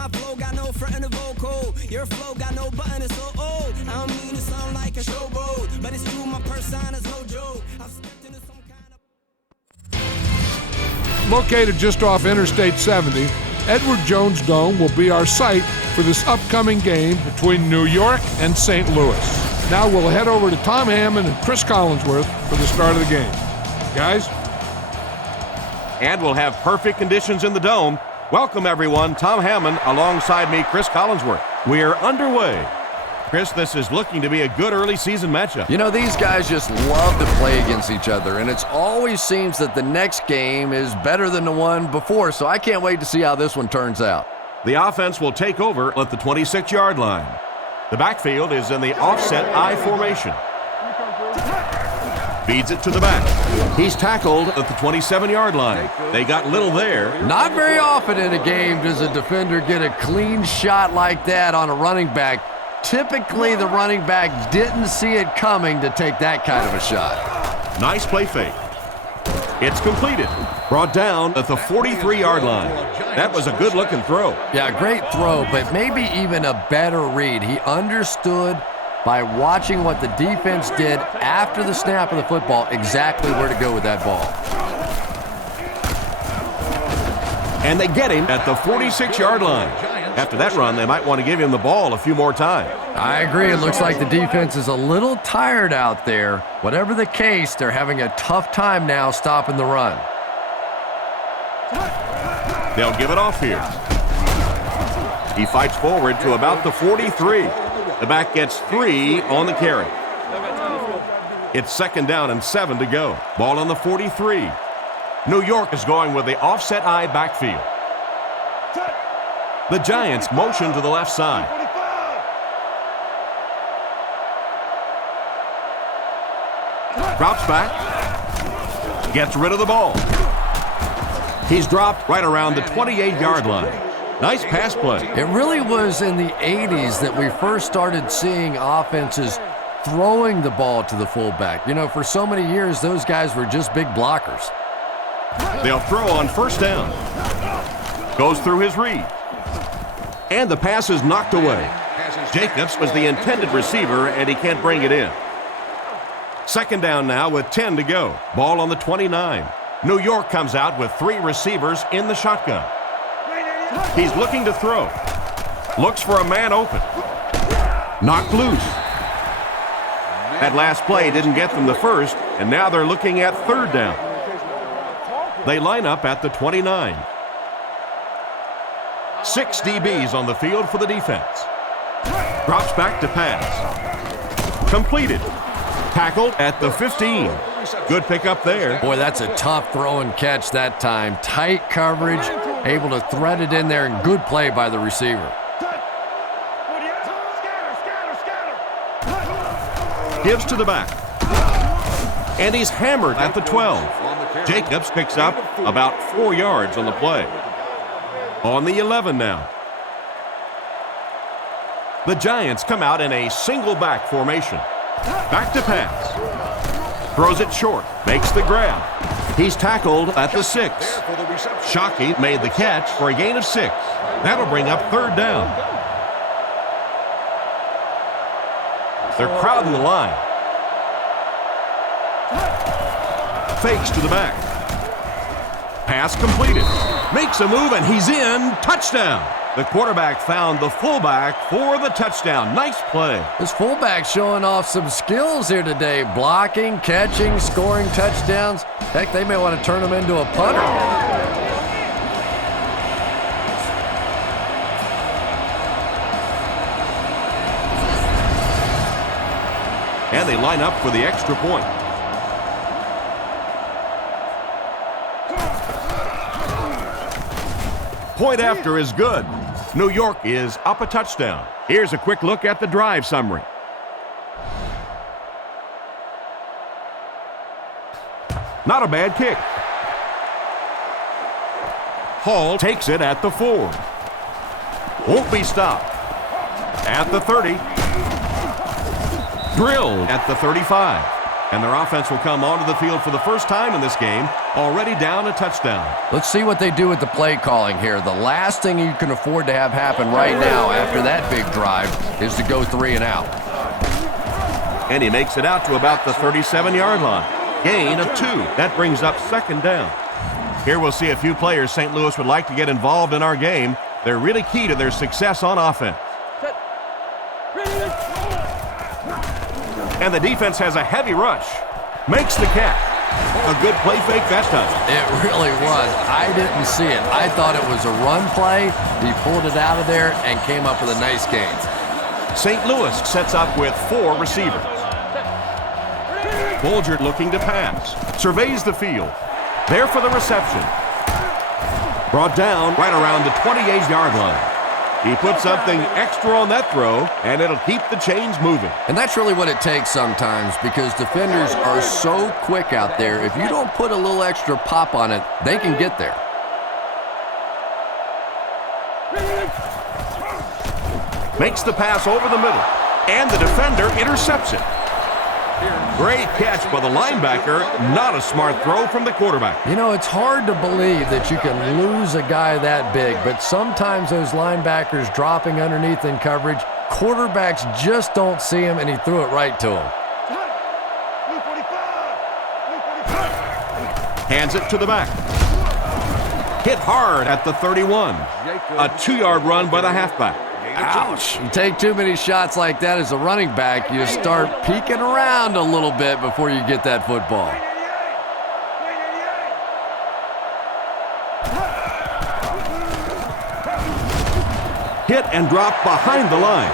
My flow got no front in the vocal. Your flow got no button, it's so old. I don't mean to sound like a showboat, but it's true, my persona's no joke. I've stepped into some kind of... Located just off Interstate 70, Edward Jones Dome will be our site for this upcoming game between New York and St. Louis. Now we'll head over to Tom Hammond and Chris Collinsworth for the start of the game. Guys? And we'll have perfect conditions in the Dome. Welcome, everyone. Tom Hammond alongside me, Chris Collinsworth. We're underway. Chris, this is looking to be a good early season matchup. You know, these guys just love to play against each other, and it always seems that the next game is better than the one before, so I can't wait to see how this one turns out. The offense will take over at the 26-yard line. The backfield is in the offset I formation. Feeds it to the back. He's tackled at the 27-yard line. They got little there. Not very often in a game does a defender get a clean shot like that on a running back. Typically, the running back didn't see it coming to take that kind of a shot. Nice play fake. It's completed. Brought down at the 43-yard line. That was a good-looking throw. Yeah, great throw, but maybe even a better read. He understood by watching what the defense did after the snap of the football exactly where to go with that ball. And they get him at the 46-yard line. After that run, they might want to give him the ball a few more times. I agree. It looks like the defense is a little tired out there. Whatever the case, they're having a tough time now stopping the run. They'll give it off here. He fights forward to about the 43. The back gets 3 on the carry. It's 2nd down and 7 to go. Ball on the 43. New York is going with the offset I backfield. The Giants motion to the left side. Drops back. Gets rid of the ball. He's dropped right around the 28-yard line. Nice pass play. It really was in the 80s that we first started seeing offenses throwing the ball to the fullback. You know, for so many years, those guys were just big blockers. They'll throw on 1st down. Goes through his read. And the pass is knocked away. Jacobs was the intended receiver, and he can't bring it in. 2nd down now with 10 to go. Ball on the 29. New York comes out with 3 receivers in the shotgun. He's looking to throw. Looks for a man open. Knocked loose. That last play didn't get them the first, and now they're looking at 3rd down. They line up at the 29. 6 DBs on the field for the defense. Drops back to pass. Completed. Tackled at the 15. Good pickup there. Boy, that's a tough throw and catch that time. Tight coverage, able to thread it in there, and good play by the receiver. Gives to the back. And he's hammered at the 12. Jacobs picks up about 4 yards on the play. On the 11 now. The Giants come out in a single back formation. Back to pass. Throws it short. Makes the grab. He's tackled at the 6. Shockey made the catch for a gain of 6. That'll bring up 3rd down. They're crowding the line. Fakes to the back. Pass completed. Makes a move, and he's in. Touchdown. The quarterback found the fullback for the touchdown. Nice play. This fullback showing off some skills here today. Blocking, catching, scoring touchdowns. Heck, they may want to turn him into a punter. And they line up for the extra point. Point after is good. New York is up a touchdown. Here's a quick look at the drive summary. Not a bad kick. Hall takes it at the 4. Won't be stopped. At the 30. Drilled at the 35. And their offense will come onto the field for the first time in this game, already down a touchdown. Let's see what they do with the play calling here. The last thing you can afford to have happen right now after that big drive is to go 3 and out. And he makes it out to about the 37-yard line. Gain of 2. That brings up 2nd down. Here we'll see a few players St. Louis would like to get involved in our game. They're really key to their success on offense. And the defense has a heavy rush. Makes the catch. A good play fake that time. It really was. I didn't see it. I thought it was a run play. He pulled it out of there and came up with a nice gain. St. Louis sets up with 4 receivers. Bulger looking to pass. Surveys the field. There for the reception. Brought down right around the 28-yard line. He put something extra on that throw, and it'll keep the chains moving. And that's really what it takes sometimes, because defenders are so quick out there. If you don't put a little extra pop on it, they can get there. Makes the pass over the middle, and the defender intercepts it. Great catch by the linebacker. Not a smart throw from the quarterback. You know, it's hard to believe that you can lose a guy that big, but sometimes those linebackers dropping underneath in coverage, quarterbacks just don't see him, and he threw it right to him. Hands it to the back. Hit hard at the 31. A 2-yard run by the halfback. Ouch. You take too many shots like that as a running back, you start peeking around a little bit before you get that football. Hit and drop behind the line.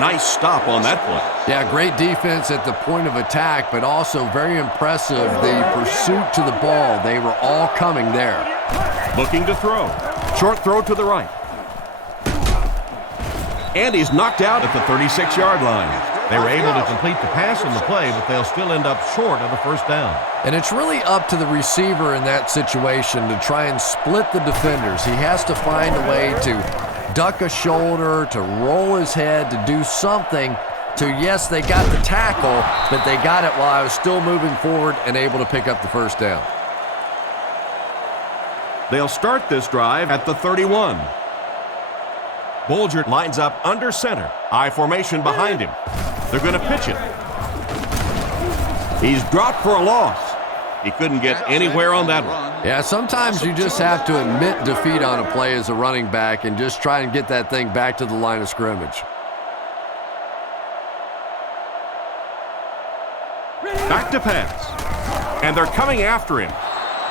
Nice stop on that play. Yeah, great defense at the point of attack, but also very impressive the pursuit to the ball. They were all coming there. Looking to throw. Short throw to the right. And he's knocked out at the 36-yard line. They were able to complete the pass on the play, but they'll still end up short of the first down. And it's really up to the receiver in that situation to try and split the defenders. He has to find a way to duck a shoulder, to roll his head, to do something to, yes, they got the tackle, but they got it while I was still moving forward and able to pick up the first down. They'll start this drive at the 31. Bulger lines up under center. I formation behind him. They're going to pitch it. He's dropped for a loss. He couldn't get anywhere on that one. Yeah, sometimes you just have to admit defeat on a play as a running back and just try and get that thing back to the line of scrimmage. Back to pass. And they're coming after him.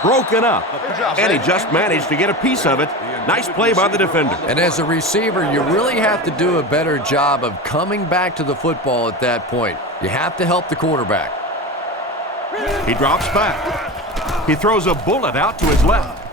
Broken up. And he just managed to get a piece of it. Nice play by the defender. And as a receiver, you really have to do a better job of coming back to the football at that point. You have to help the quarterback. He drops back. He throws a bullet out to his left.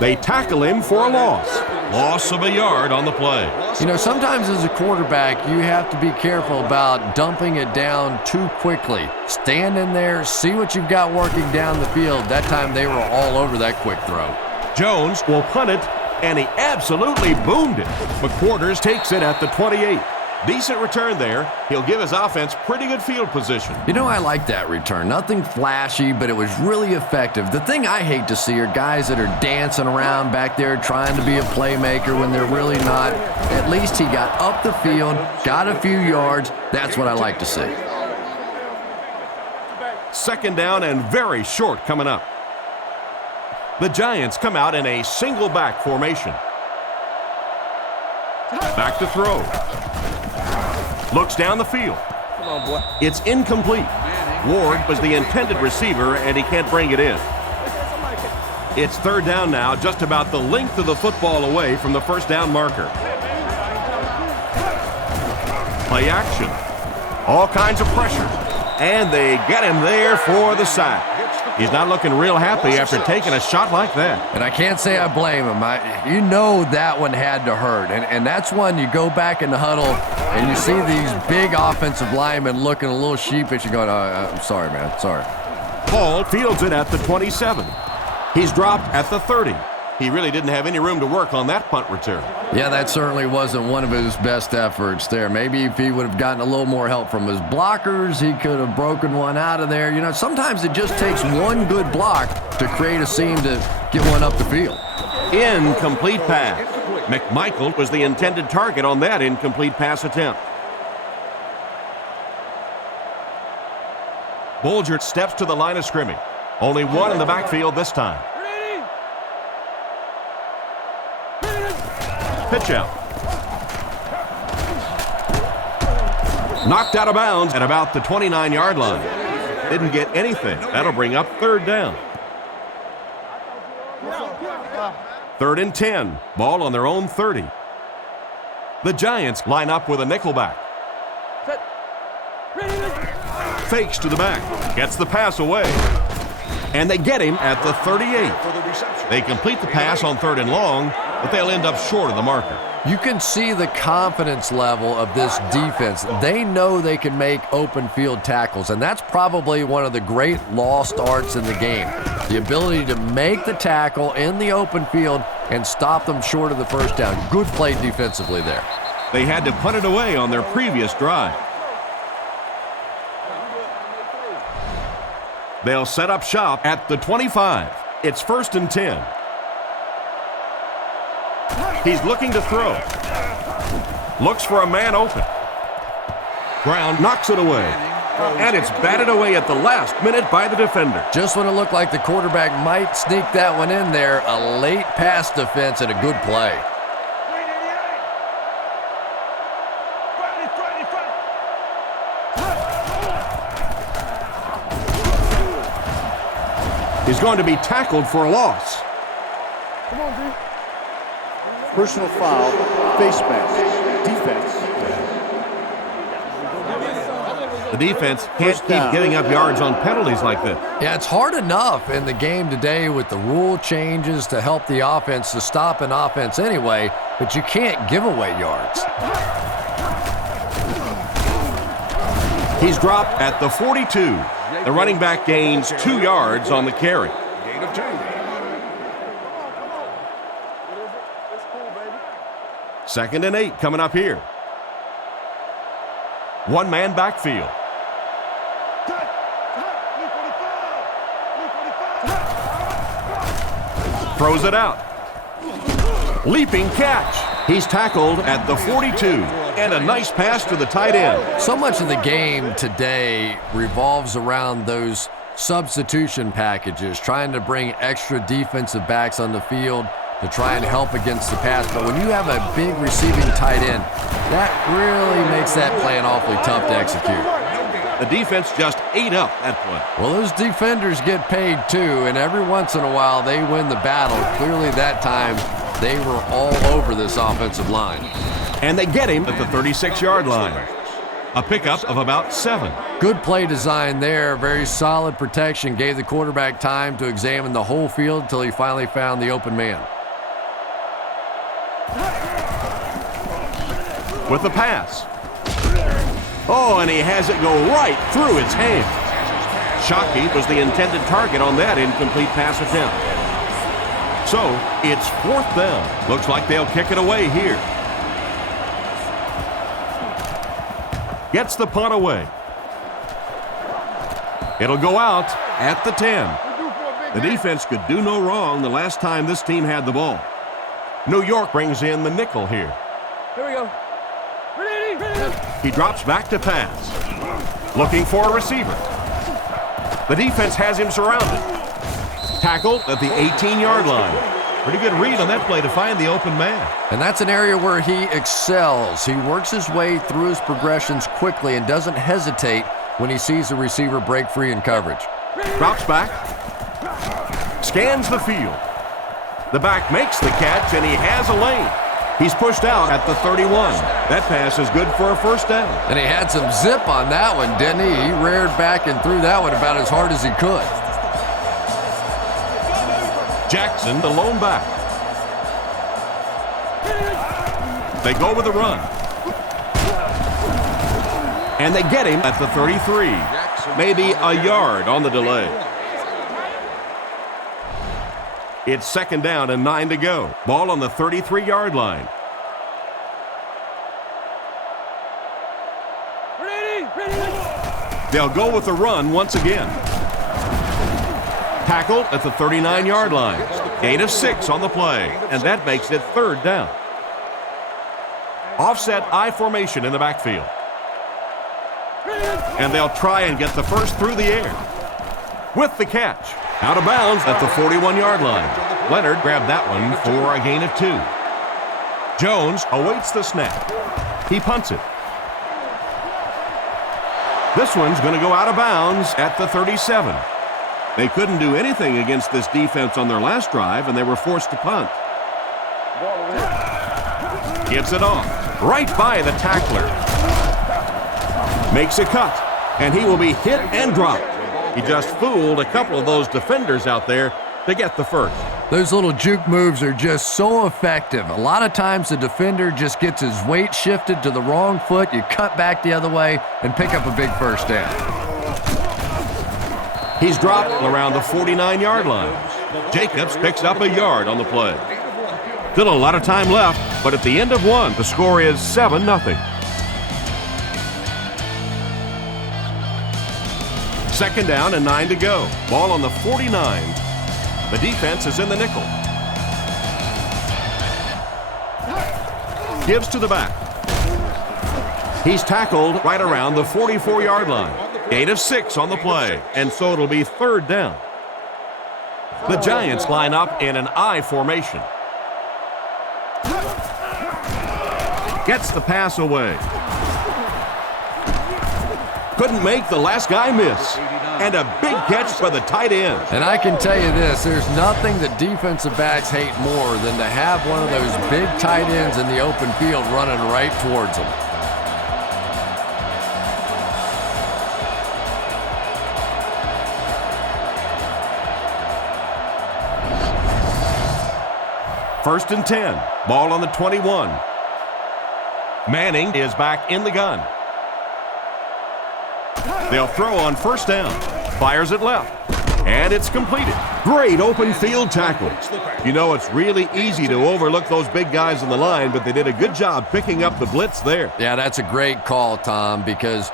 They tackle him for a loss. Loss of a yard on the play. You know, sometimes as a quarterback, you have to be careful about dumping it down too quickly. Stand in there, see what you've got working down the field. That time they were all over that quick throw. Jones will punt it, and he absolutely boomed it. McQuarters takes it at the 28. Decent return there. He'll give his offense pretty good field position. You know, I like that return. Nothing flashy, but it was really effective. The thing I hate to see are guys that are dancing around back there trying to be a playmaker when they're really not. At least he got up the field, got a few yards. That's what I like to see. 2nd down and very short coming up. The Giants come out in a single back formation. Back to throw. Looks down the field. Come on, boy. It's incomplete. Ward was the intended receiver, and he can't bring it in. It's 3rd down now, just about the length of the football away from the first down marker. Play action. All kinds of pressure. And they get him there for the sack. He's not looking real happy after taking a shot like that. And I can't say I blame him. You know that one had to hurt. And that's when you go back in the huddle and you see these big offensive linemen looking a little sheepish and going, I'm sorry, man, sorry. Paul fields it at the 27. He's dropped at the 30. He really didn't have any room to work on that punt return. Yeah, that certainly wasn't one of his best efforts there. Maybe if he would have gotten a little more help from his blockers, he could have broken one out of there. You know, sometimes it just takes one good block to create a seam to get one up the field. Incomplete pass. McMichael was the intended target on that incomplete pass attempt. Bulger steps to the line of scrimmage. Only one in the backfield this time. Pitch out. Knocked out of bounds at about the 29-yard line. Didn't get anything. That'll bring up third down. 3rd and 10. Ball on their own 30. The Giants line up with a nickelback. Fakes to the back. Gets the pass away. And they get him at the 38. They complete the pass on 3rd and long, but they'll end up short of the marker. You can see the confidence level of this defense. They know they can make open field tackles, and that's probably one of the great lost arts in the game. The ability to make the tackle in the open field and stop them short of the first down. Good play defensively there. They had to punt it away on their previous drive. They'll set up shop at the 25. It's 1st and 10. He's looking to throw. Looks for a man open. Brown knocks it away. And it's batted away at the last minute by the defender. Just when it looked like the quarterback might sneak that one in there, a late pass defense and a good play. He's going to be tackled for a loss. Come on, D. Personal foul, face mask, defense. The defense can't keep giving up yards on penalties like this. Yeah, it's hard enough in the game today with the rule changes to help the offense to stop an offense anyway, but you can't give away yards. He's dropped at the 42. The running back gains 2 yards on the carry. Gain of 2. Second and 8 coming up here. One-man backfield. Throws it out. Leaping catch. He's tackled at the 42. And a nice pass to the tight end. So much of the game today revolves around those substitution packages, trying to bring extra defensive backs on the field to try and help against the pass. But when you have a big receiving tight end, that really makes that plan awfully tough to execute. The defense just ate up that play. Well, those defenders get paid too, and every once in a while they win the battle. Clearly that time they were all over this offensive line. And they get him at the 36-yard line. A pickup of about 7. Good play design there. Very solid protection. Gave the quarterback time to examine the whole field until he finally found the open man. With the pass. Oh, and he has it go right through his hands. Shockey was the intended target on that incomplete pass attempt. So, it's 4th down. Looks like they'll kick it away here. Gets the punt away. It'll go out at the 10. The defense could do no wrong the last time this team had the ball. New York brings in the nickel here. Here we go. He drops back to pass. Looking for a receiver. The defense has him surrounded. Tackled at the 18-yard line. Pretty good read on that play to find the open man. And that's an area where he excels. He works his way through his progressions quickly and doesn't hesitate when he sees the receiver break free in coverage. Drops back. Scans the field. The back makes the catch, and he has a lane. He's pushed out at the 31. That pass is good for a first down. And he had some zip on that one, didn't he? He reared back and threw that one about as hard as he could. Jackson, the lone back. They go with a run. And they get him at the 33. Maybe a yard on the delay. It's 2nd down and 9 to go. Ball on the 33-yard line. They'll go with the run once again. Tackled at the 39-yard line. Gain of 6 on the play, and that makes it 3rd down. Offset I formation in the backfield. And they'll try and get the first through the air. With the catch. Out of bounds at the 41-yard line. Leonard grabbed that one for a gain of 2. Jones awaits the snap. He punts it. This one's going to go out of bounds at the 37. They couldn't do anything against this defense on their last drive, and they were forced to punt. Gives it off. Right by the tackler. Makes a cut, and he will be hit and dropped. He just fooled a couple of those defenders out there to get the first. Those little juke moves are just so effective. A lot of times the defender just gets his weight shifted to the wrong foot. You cut back the other way and pick up a big first down. He's dropped around the 49-yard line. Jacobs picks up a yard on the play. Still a lot of time left, but at the end of one, the score is 7-0. 2nd down and 9 to go. Ball on the 49. The defense is in the nickel. Gives to the back. He's tackled right around the 44-yard line. Gain of 6 on the play, and so it'll be 3rd down. The Giants line up in an I formation. Gets the pass away. Couldn't make the last guy miss. And a big catch by the tight end. And I can tell you this, there's nothing that defensive backs hate more than to have one of those big tight ends in the open field running right towards them. First and 10. Ball on the 21. Manning is back in the gun. They'll throw on 1st down. Fires it left. And it's completed. Great open field tackle. You know, it's really easy to overlook those big guys on the line, but they did a good job picking up the blitz there. Yeah, that's a great call, Tom, because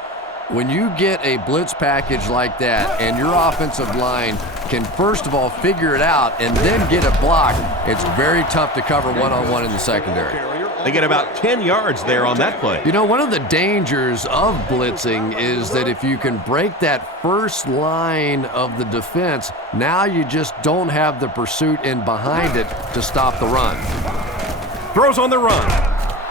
when you get a blitz package like that and your offensive line can first of all figure it out and then get it blocked, it's very tough to cover one-on-one in the secondary. They get about 10 yards there on that play. You know, one of the dangers of blitzing is that if you can break that first line of the defense, now you just don't have the pursuit in behind it to stop the run. Throws on the run.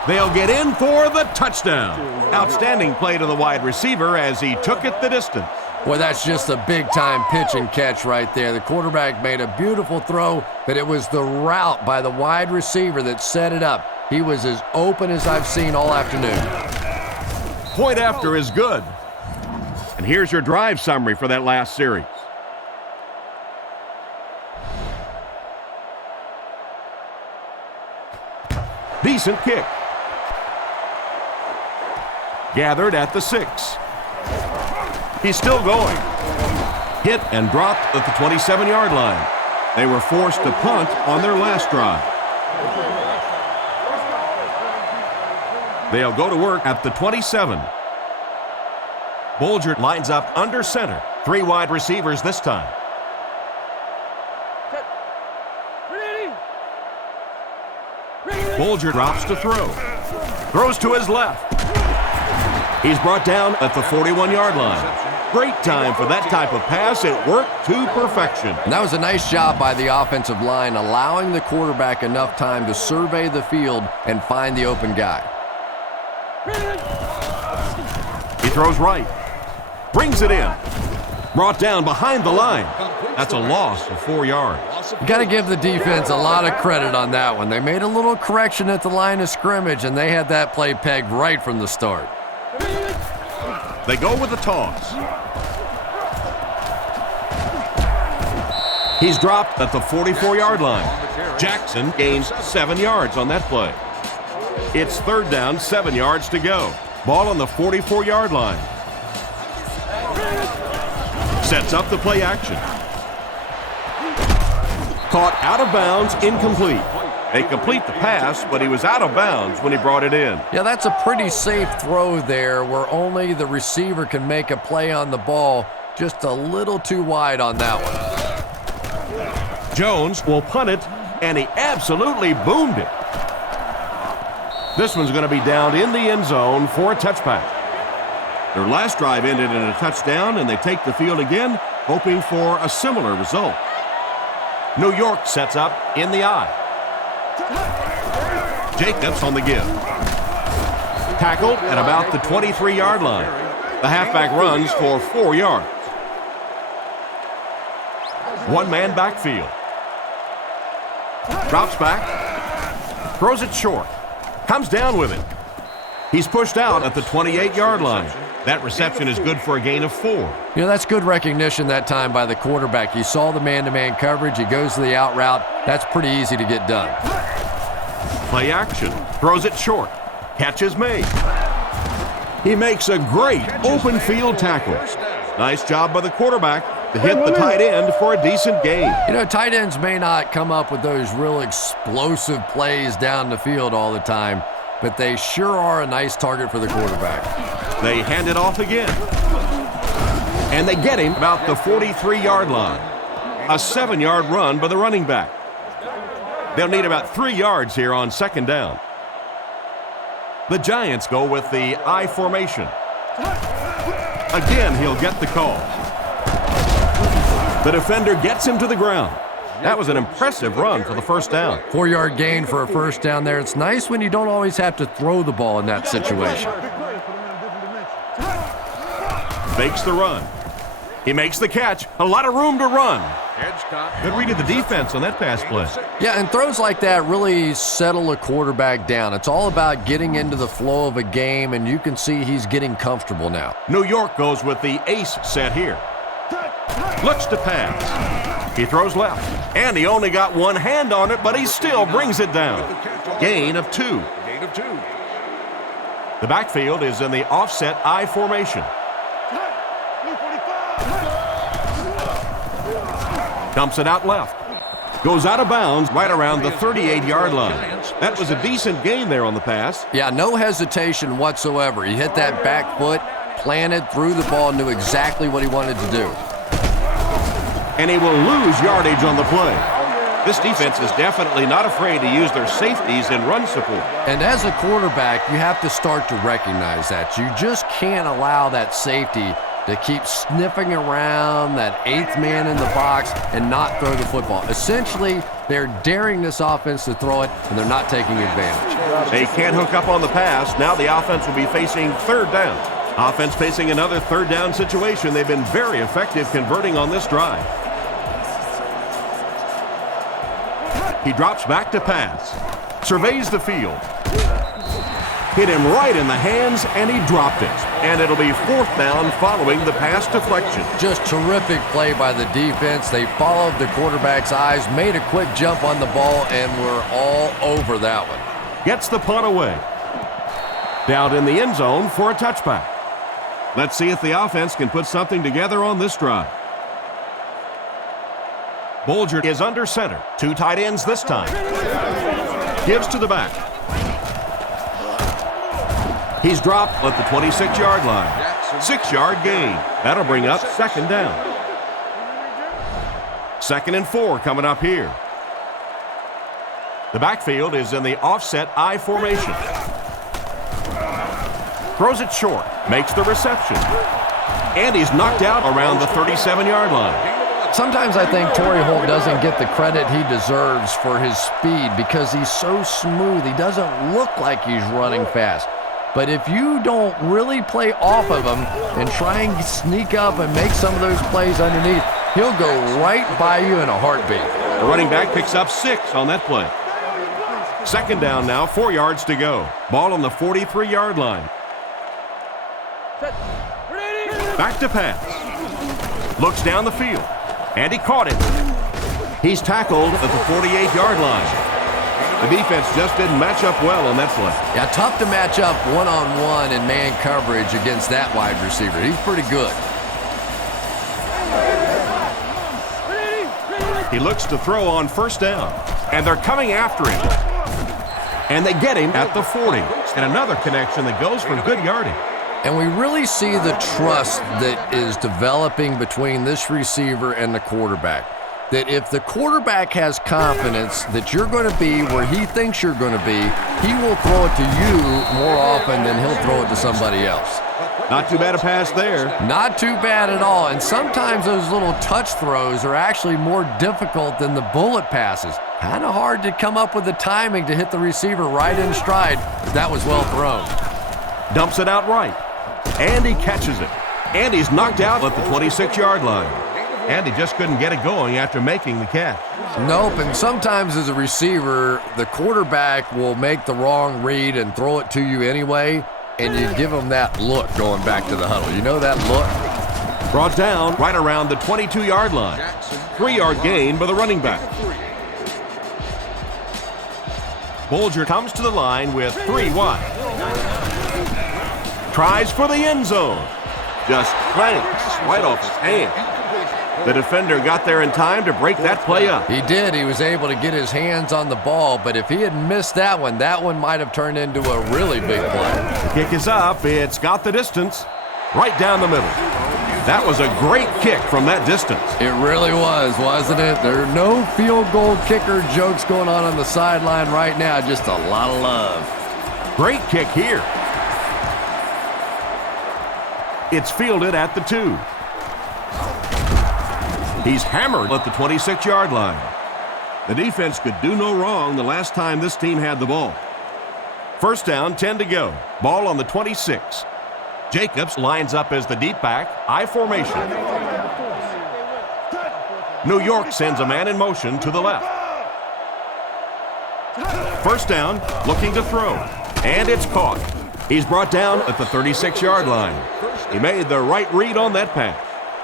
They'll get in for the touchdown. Outstanding play to the wide receiver as he took it the distance. Well, that's just a big-time pitch and catch right there. The quarterback made a beautiful throw, but it was the route by the wide receiver that set it up. He was as open as I've seen all afternoon. Point after is good. And here's your drive summary for that last series. Decent kick. Gathered at the 6. He's still going. Hit and dropped at the 27-yard line. They were forced to punt on their last drive. They'll go to work at the 27. Bolger lines up under center. 3 wide receivers this time. Bolger drops to throw. Throws to his left. He's brought down at the 41-yard line. Great time for that type of pass. It worked to perfection. And that was a nice job by the offensive line, allowing the quarterback enough time to survey the field and find the open guy. He throws right. Brings it in. Brought down behind the line. That's a loss of 4 yards. You got to give the defense a lot of credit on that one. They made a little correction at the line of scrimmage, and they had that play pegged right from the start. They go with the toss. He's dropped at the 44-yard line. Jackson gains 7 yards on that play. It's 3rd down, 7 yards to go. Ball on the 44-yard line. Sets up the play action. Caught out of bounds, incomplete. They complete the pass, but he was out of bounds when he brought it in. Yeah, that's a pretty safe throw there where only the receiver can make a play on the ball. Just a little too wide on that one. Jones will punt it, and he absolutely boomed it. This one's going to be down in the end zone for a touchback. Their last drive ended in a touchdown, and they take the field again, hoping for a similar result. New York sets up in the I. Jacobs on the give. Tackled at about the 23-yard line. The halfback runs for 4 yards. One-man backfield. Drops back. Throws it short. Comes down with it. He's pushed out at the 28-yard line. That reception is good for a gain of 4. You know, that's good recognition that time by the quarterback. He saw the man-to-man coverage. He goes to the out route. That's pretty easy to get done. Play action. Throws it short. Catch is made. He makes a great open field tackle. Nice job by the quarterback to hit the tight end for a decent gain. You know, tight ends may not come up with those real explosive plays down the field all the time, but they sure are a nice target for the quarterback. They hand it off again. And they get him about the 43-yard line. A 7-yard run by the running back. They'll need about 3 yards here on second down. The Giants go with the I formation. Again, he'll get the call. The defender gets him to the ground. That was an impressive run for the first down. 4-yard gain for a first down there. It's nice when you don't always have to throw the ball in that situation. Fakes the run. He makes the catch. A lot of room to run. Good read of the defense on that pass play. Yeah, and throws like that really settle a quarterback down. It's all about getting into the flow of a game, and you can see he's getting comfortable now. New York goes with the ace set here. Looks to pass. He throws left, and he only got one hand on it, but he still brings it down. Gain of 2. The backfield is in the offset I formation. Dumps it out left. Goes out of bounds right around the 38-yard line. That was a decent gain there on the pass. Yeah, no hesitation whatsoever. He hit that back foot, planted, threw the ball, knew exactly what he wanted to do. And he will lose yardage on the play. This defense is definitely not afraid to use their safeties in run support. And as a quarterback, you have to start to recognize that. You just can't allow that safety to keep sniffing around that 8th man in the box and not throw the football. Essentially, they're daring this offense to throw it, and they're not taking advantage. They can't hook up on the pass. Now the offense will be facing third down. Offense facing another third down situation. They've been very effective converting on this drive. He drops back to pass. Surveys the field. Hit him right in the hands, and he dropped it. And it'll be 4th down following the pass deflection. Just terrific play by the defense. They followed the quarterback's eyes, made a quick jump on the ball, and were all over that one. Gets the punt away. Down in the end zone for a touchback. Let's see if the offense can put something together on this drive. Bolger is under center. 2 tight ends this time. Gives to the back. He's dropped at the 26-yard line. 6-yard gain. That'll bring up second down. 2nd and 4 coming up here. The backfield is in the offset I formation. Throws it short. Makes the reception. And he's knocked out around the 37-yard line. Sometimes I think Torrey Holt doesn't get the credit he deserves for his speed because he's so smooth. He doesn't look like he's running fast. But if you don't really play off of him and try and sneak up and make some of those plays underneath, he'll go right by you in a heartbeat. The running back picks up 6 on that play. Second down now, 4 yards to go. Ball on the 43-yard line. Back to pass. Looks down the field. And he caught it. He's tackled at the 48-yard line. The defense just didn't match up well on that play. Yeah, tough to match up one-on-one in man coverage against that wide receiver. He's pretty good. He looks to throw on first down, and they're coming after him. And they get him at the 40. And another connection that goes for good yardage. And we really see the trust that is developing between this receiver and the quarterback. That if the quarterback has confidence that you're going to be where he thinks you're going to be, he will throw it to you more often than he'll throw it to somebody else. Not too bad a pass there. Not too bad at all. And sometimes those little touch throws are actually more difficult than the bullet passes. Kind of hard to come up with the timing to hit the receiver right in stride. That was well thrown. Dumps it out right. And he catches it. And he's knocked out at the 26-yard line. And he just couldn't get it going after making the catch. Nope, and sometimes as a receiver, the quarterback will make the wrong read and throw it to you anyway, and you give him that look going back to the huddle. You know that look? Brought down right around the 22-yard line. 3-yard gain by the running back. Bolger comes to the line with 3 wide. Tries for the end zone. Just clanks right off his hand. The defender got there in time to break that play up. He did. He was able to get his hands on the ball, but if he had missed that one might have turned into a really big play. Kick is up. It's got the distance. Right down the middle. That was a great kick from that distance. It really was, wasn't it? There are no field goal kicker jokes going on the sideline right now. Just a lot of love. Great kick here. It's fielded at the 2. He's hammered at the 26-yard line. The defense could do no wrong the last time this team had the ball. First down, 10 to go. Ball on the 26. Jacobs lines up as the deep back, I formation. New York sends a man in motion to the left. First down, looking to throw. And it's caught. He's brought down at the 36-yard line. He made the right read on that pass.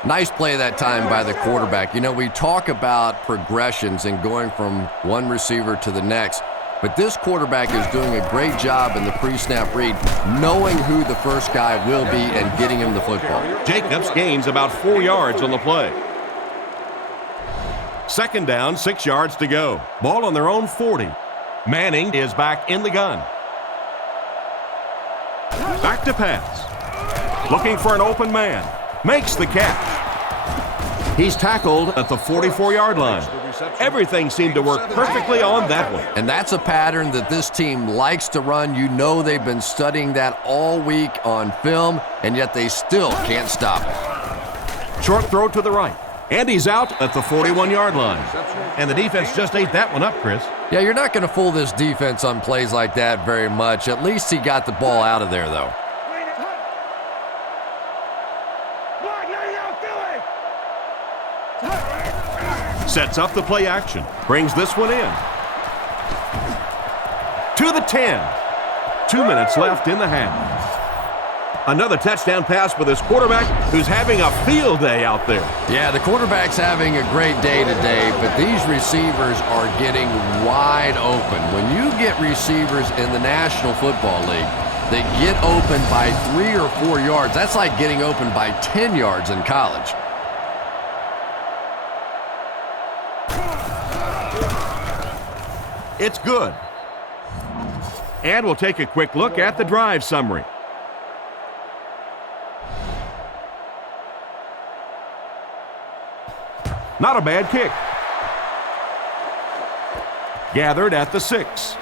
Nice play that time by the quarterback. You know, we talk about progressions and going from one receiver to the next, but this quarterback is doing a great job in the pre-snap read, knowing who the first guy will be and getting him the football. Jacobs gains about 4 yards on the play. Second down, 6 yards to go. Ball on their own 40. Manning is back in the gun. Back to pass. Looking for an open man. Makes the catch. He's tackled at the 44-yard line. Everything seemed to work perfectly on that one. And that's a pattern that this team likes to run. You know they've been studying that all week on film, and yet they still can't stop it. Short throw to the right. And he's out at the 41-yard line. And the defense just ate that one up, Chris. Yeah, you're not going to fool this defense on plays like that very much. At least he got the ball out of there, though. Sets up the play action. Brings this one in. To the 10. 2 minutes left in the half. Another touchdown pass for this quarterback who's having a field day out there. Yeah, the quarterback's having a great day today, but these receivers are getting wide open. When you get receivers in the National Football League that get open by 3 or 4 yards, that's like getting open by 10 yards in college. It's good. And we'll take a quick look at the drive summary. Not a bad kick. Gathered at the 6.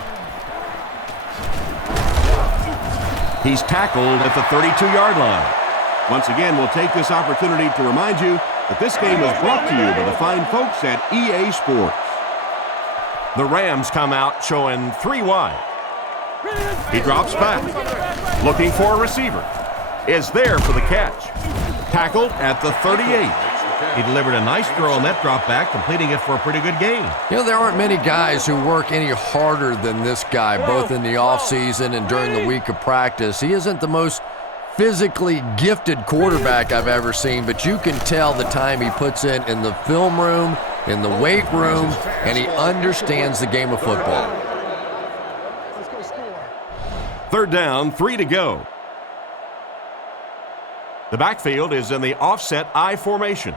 He's tackled at the 32-yard line. Once again, we'll take this opportunity to remind you that this game was brought to you by the fine folks at EA Sports. The Rams come out showing 3 wide. He drops back. Looking for a receiver. Is there for the catch. Tackled at the 38. He delivered a nice throw on that drop back, completing it for a pretty good gain. You know, there aren't many guys who work any harder than this guy, both in the offseason and during the week of practice. He isn't the most physically gifted quarterback I've ever seen, but you can tell the time he puts in the film room, in the weight room, and he understands the game of football. Third down, 3 to go. The backfield is in the offset I formation.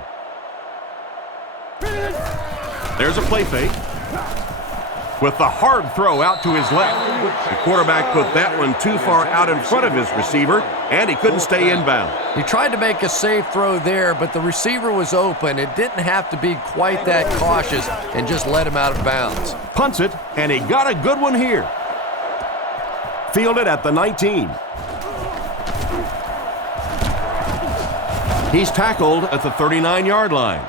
There's a play fake. With the hard throw out to his left. The quarterback put that one too far out in front of his receiver, and he couldn't stay inbound. He tried to make a safe throw there, but the receiver was open. It didn't have to be quite that cautious and just let him out of bounds. Punts it, and he got a good one here. Fielded at the 19. He's tackled at the 39-yard line.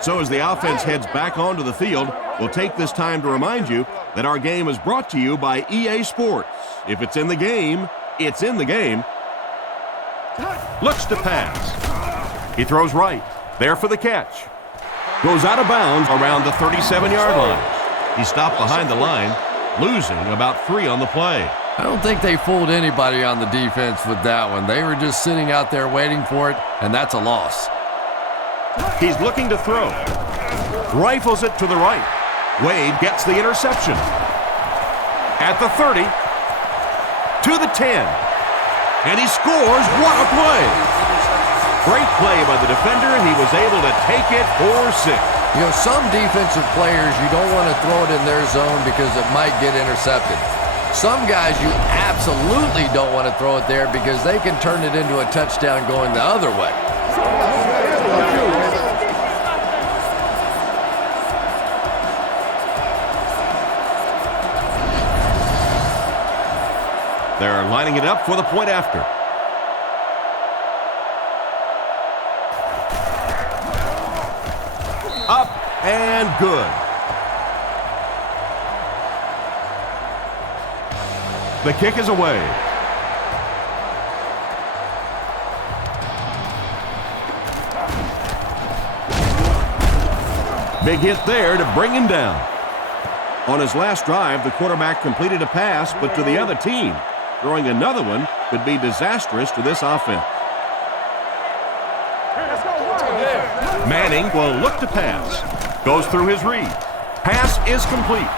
So as the offense heads back onto the field, we'll take this time to remind you that our game is brought to you by EA Sports. If it's in the game, it's in the game. Looks to pass. He throws right. There for the catch. Goes out of bounds around the 37-yard line. He stopped behind the line, losing about 3 on the play. I don't think they fooled anybody on the defense with that one. They were just sitting out there waiting for it, and that's a loss. He's looking to throw. Rifles it to the right. Wade gets the interception. At the 30. To the 10. And he scores. What a play. Great play by the defender, and he was able to take it for 6. You know, some defensive players, you don't want to throw it in their zone because it might get intercepted. Some guys, you absolutely don't want to throw it there because they can turn it into a touchdown going the other way. They're lining it up for the point after. Up and good. The kick is away. Big hit there to bring him down. On his last drive, the quarterback completed a pass, but to the other team. Throwing another one could be disastrous to this offense. Manning will look to pass. Goes through his read. Pass is complete.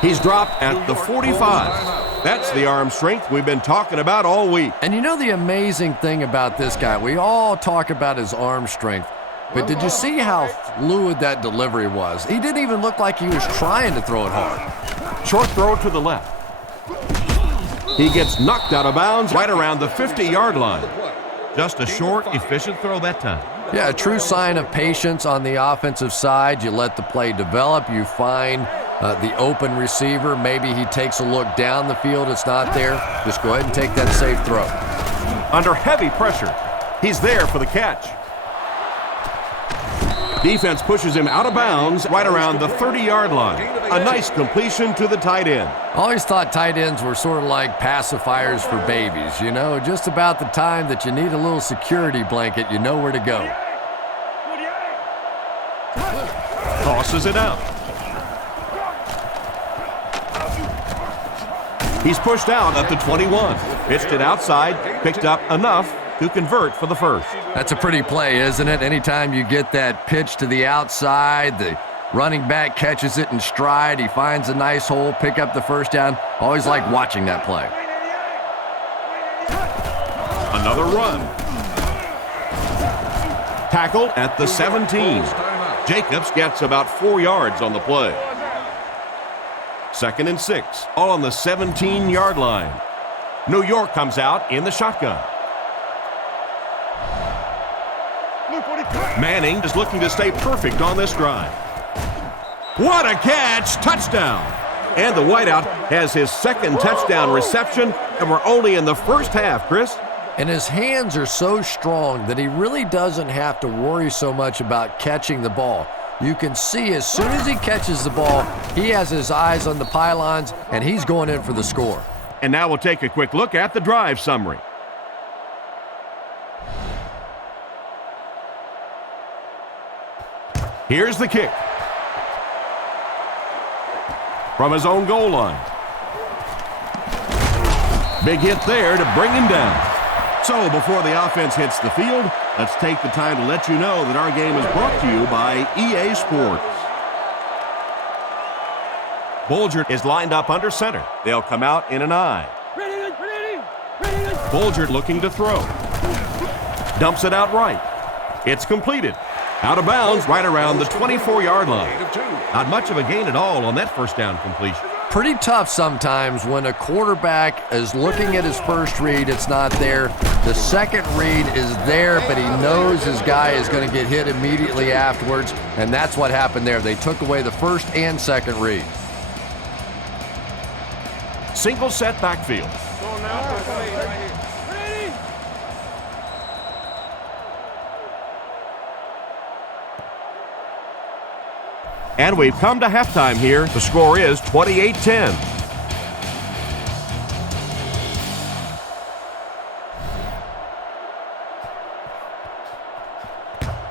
He's dropped at the 45. That's the arm strength we've been talking about all week. And you know the amazing thing about this guy? We all talk about his arm strength, but did you see how fluid that delivery was? He didn't even look like he was trying to throw it hard. Short throw to the left. He gets knocked out of bounds right around the 50-yard line. Just a short, efficient throw that time. Yeah, a true sign of patience on the offensive side. You let the play develop. You find the open receiver. Maybe he takes a look down the field. It's not there. Just go ahead and take that safe throw. Under heavy pressure, he's there for the catch. Defense pushes him out of bounds right around the 30-yard line. A nice completion to the tight end. I always thought tight ends were sort of like pacifiers for babies. You know, just about the time that you need a little security blanket, you know where to go. Tosses it out. He's pushed out at the 21. Pitched it outside, picked up enough to convert for the first. That's a pretty play, isn't it? Anytime you get that pitch to the outside, the running back catches it in stride, he finds a nice hole, pick up the first down. Always like watching that play. Another run. Tackled at the 17. Jacobs gets about 4 yards on the play. 2nd and 6, all on the 17-yard line. New York comes out in the shotgun. Manning is looking to stay perfect on this drive. What a catch! Touchdown! And the wideout has his 2nd touchdown reception, and we're only in the first half, Chris. And his hands are so strong that he really doesn't have to worry so much about catching the ball. You can see as soon as he catches the ball, he has his eyes on the pylons, and he's going in for the score. And now we'll take a quick look at the drive summary. Here's the kick. From his own goal line. Big hit there to bring him down. So before the offense hits the field, let's take the time to let you know that our game is brought to you by EA Sports. Bolger is lined up under center. They'll come out in an I. Bolger looking to throw. Dumps it out right. It's completed. Out of bounds right around the 24-yard line. Not much of a gain at all on that first down completion. Pretty tough sometimes when a quarterback is looking at his first read, it's not there. The second read is there, but he knows his guy is going to get hit immediately afterwards, and that's what happened there. They took away the first and second read. Single set backfield. And we've come to halftime here. The score is 28-10.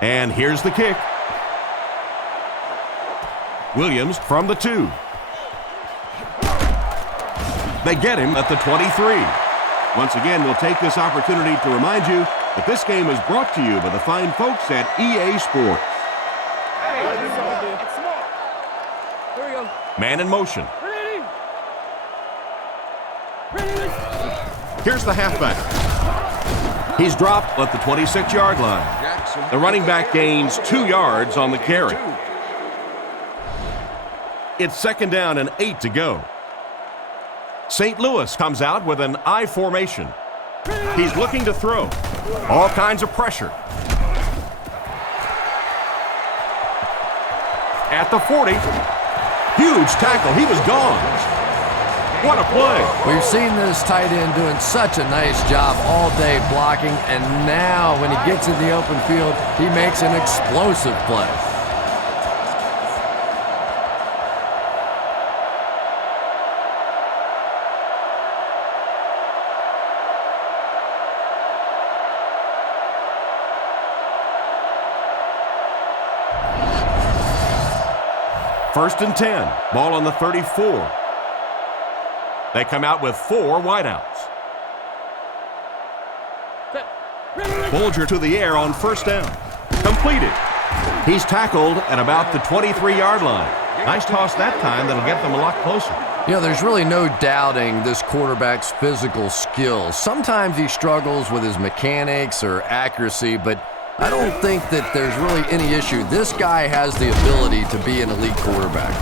And here's the kick. Williams from the 2. They get him at the 23. Once again, we'll take this opportunity to remind you that this game is brought to you by the fine folks at EA Sports. Man in motion. Here's the halfback. He's dropped at the 26-yard line. The running back gains 2 yards on the carry. It's second down and 8 to go. St. Louis comes out with an I formation. He's looking to throw. All kinds of pressure. At the 40. Huge tackle. He was gone. What a play. We've seen this tight end doing such a nice job all day blocking, and now when he gets in the open field, he makes an explosive play. First and 10. Ball on the 34. They come out with 4 wideouts. Bulger to the air on first down. Completed. He's tackled at about the 23-yard line. Nice toss that time. That'll get them a lot closer. You know, there's really no doubting this quarterback's physical skills. Sometimes he struggles with his mechanics or accuracy, but I don't think that there's really any issue. This guy has the ability to be an elite quarterback.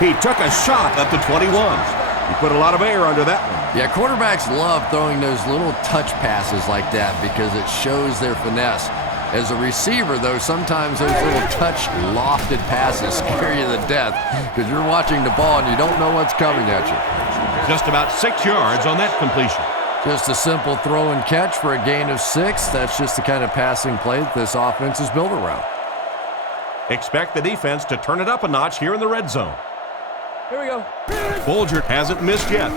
He took a shot at the 21. He put a lot of air under that one. Yeah, quarterbacks love throwing those little touch passes like that because it shows their finesse. As a receiver, though, sometimes those little touch lofted passes scare you to death because you're watching the ball and you don't know what's coming at you. Just about 6 yards on that completion. Just a simple throw and catch for a gain of 6. That's just the kind of passing play that this offense is built around. Expect the defense to turn it up a notch here in the red zone. Here we go. Bulger hasn't missed yet.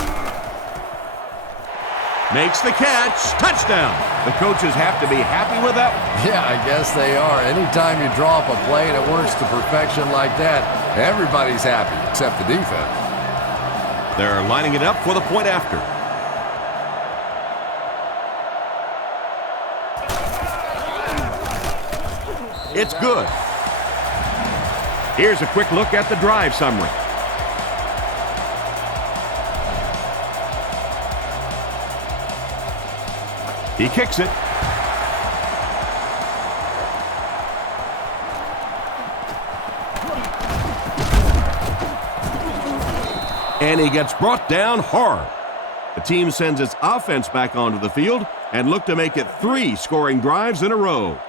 Makes the catch. Touchdown. The coaches have to be happy with that one. Yeah, I guess they are. Anytime you draw up a play and it works to perfection like that, everybody's happy except the defense. They're lining it up for the point after. It's good. Here's a quick look at the drive summary. He kicks it. And he gets brought down hard. The team sends its offense back onto the field and look to make it 3 scoring drives in a row.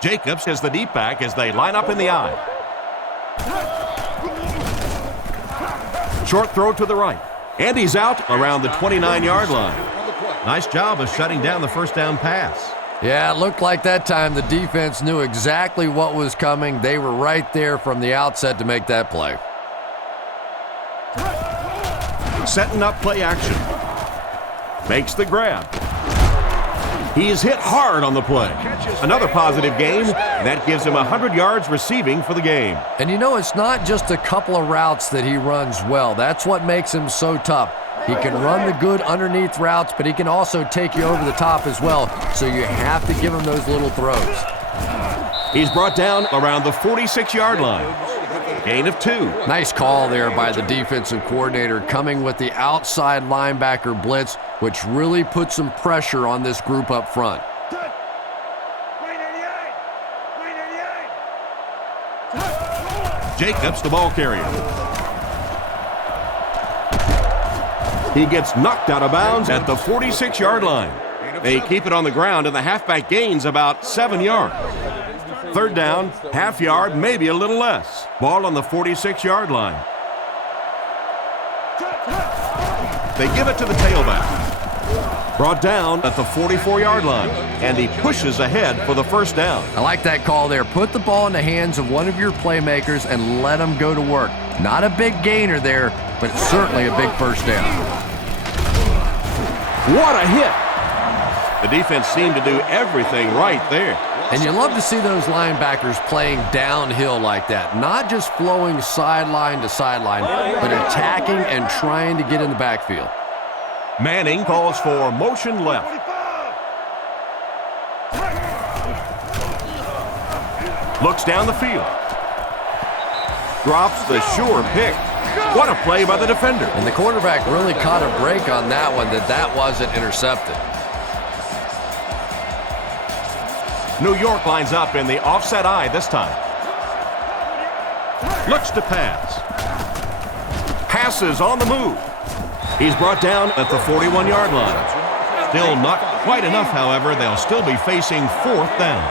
Jacobs is the deep back as they line up in the I. Short throw to the right. And he's out around the 29-yard line. Nice job of shutting down the first down pass. Yeah, it looked like that time the defense knew exactly what was coming. They were right there from the outset to make that play. Setting up play action. Makes the grab. He is hit hard on the play. Another positive game. That gives him 100 yards receiving for the game. And you know, it's not just a couple of routes that he runs well. That's what makes him so tough. He can run the good underneath routes, but he can also take you over the top as well. So you have to give him those little throws. He's brought down around the 46-yard line. Gain of 2. Nice call there by the defensive coordinator, coming with the outside linebacker blitz, which really put some pressure on this group up front. Jacobs, the ball carrier. He gets knocked out of bounds at the 46-yard line. They keep it on the ground, and the halfback gains about 7 yards. Third down, half yard, maybe a little less. Ball on the 46-yard line. They give it to the tailback. Brought down at the 44-yard line, and he pushes ahead for the first down. I like that call there. Put the ball in the hands of one of your playmakers and let them go to work. Not a big gainer there, but certainly a big first down. What a hit! The defense seemed to do everything right there. And you love to see those linebackers playing downhill like that. Not just flowing sideline to sideline, but attacking and trying to get in the backfield. Manning calls for motion left. Looks down the field. Drops the sure pick. What a play by the defender. And the quarterback really caught a break on that one, that wasn't intercepted. New York lines up in the offset eye this time. Looks to pass. Passes on the move. He's brought down at the 41-yard line. Still not quite enough, however. They'll still be facing fourth down.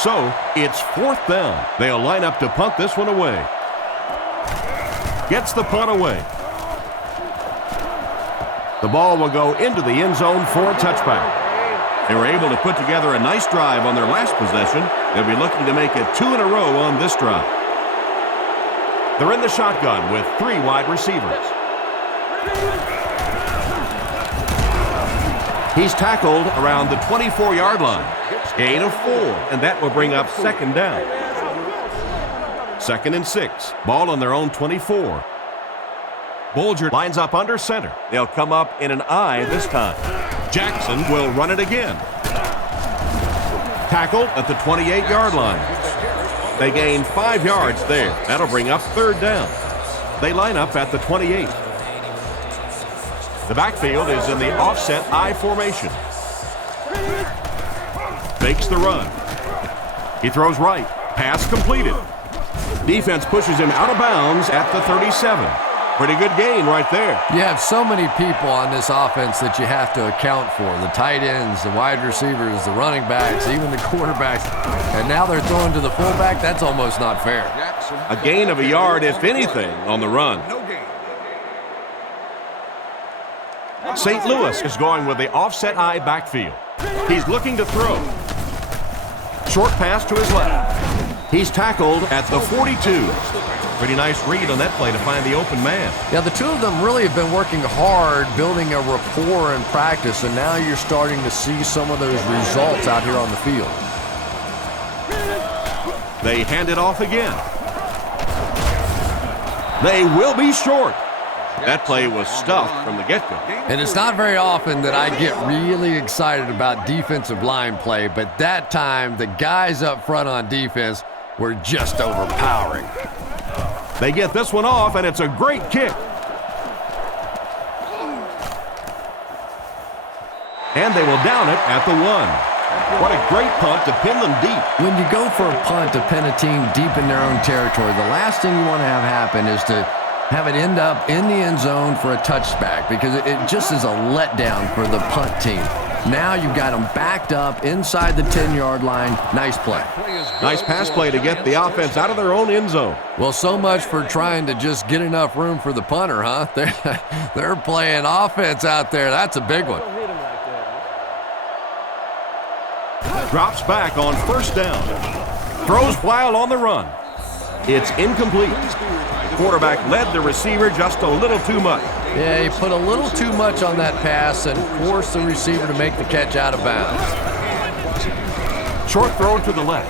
So, it's fourth down. They'll line up to punt this one away. Gets the punt away. The ball will go into the end zone for a touchback. They were able to put together a nice drive on their last possession. They'll be looking to make it 2 in a row on this drive. They're in the shotgun with 3 wide receivers. He's tackled around the 24-yard line. Gain of 4, and that will bring up second down. 2nd and 6. Ball on their own 24. Bolger lines up under center. They'll come up in an I this time. Jackson will run it again. Tackled at the 28-yard line. They gain 5 yards there. That'll bring up third down. They line up at the 28. The backfield is in the offset I formation. Fakes the run. He throws right. Pass completed. Defense pushes him out of bounds at the 37. Pretty good gain right there. You have so many people on this offense that you have to account for. The tight ends, the wide receivers, the running backs, even the quarterbacks. And now they're throwing to the fullback. That's almost not fair. A gain of a yard, if anything, on the run. St. Louis is going with the offset I backfield. He's looking to throw. Short pass to his left. He's tackled at the 42. Pretty nice read on that play to find the open man. Yeah, the two of them really have been working hard, building a rapport in practice, and now you're starting to see some of those results out here on the field. They hand it off again. They will be short. That play was stuffed from the get-go. And it's not very often that I get really excited about defensive line play, but that time the guys up front on defense were just overpowering. They get this one off, and it's a great kick. And they will down it at the 1. What a great punt to pin them deep. When you go for a punt to pin a team deep in their own territory, the last thing you want to have happen is to have it end up in the end zone for a touchback, because it just is a letdown for the punt team. Now you've got them backed up inside the 10-yard line. Nice play. Nice pass play to get the offense out of their own end zone. Well, so much for trying to just get enough room for the punter, huh? They're playing offense out there. That's a big one. Drops back on first down. Throws while on the run. It's incomplete. Quarterback led the receiver just a little too much. Yeah, he put a little too much on that pass and forced the receiver to make the catch out of bounds. Short throw to the left.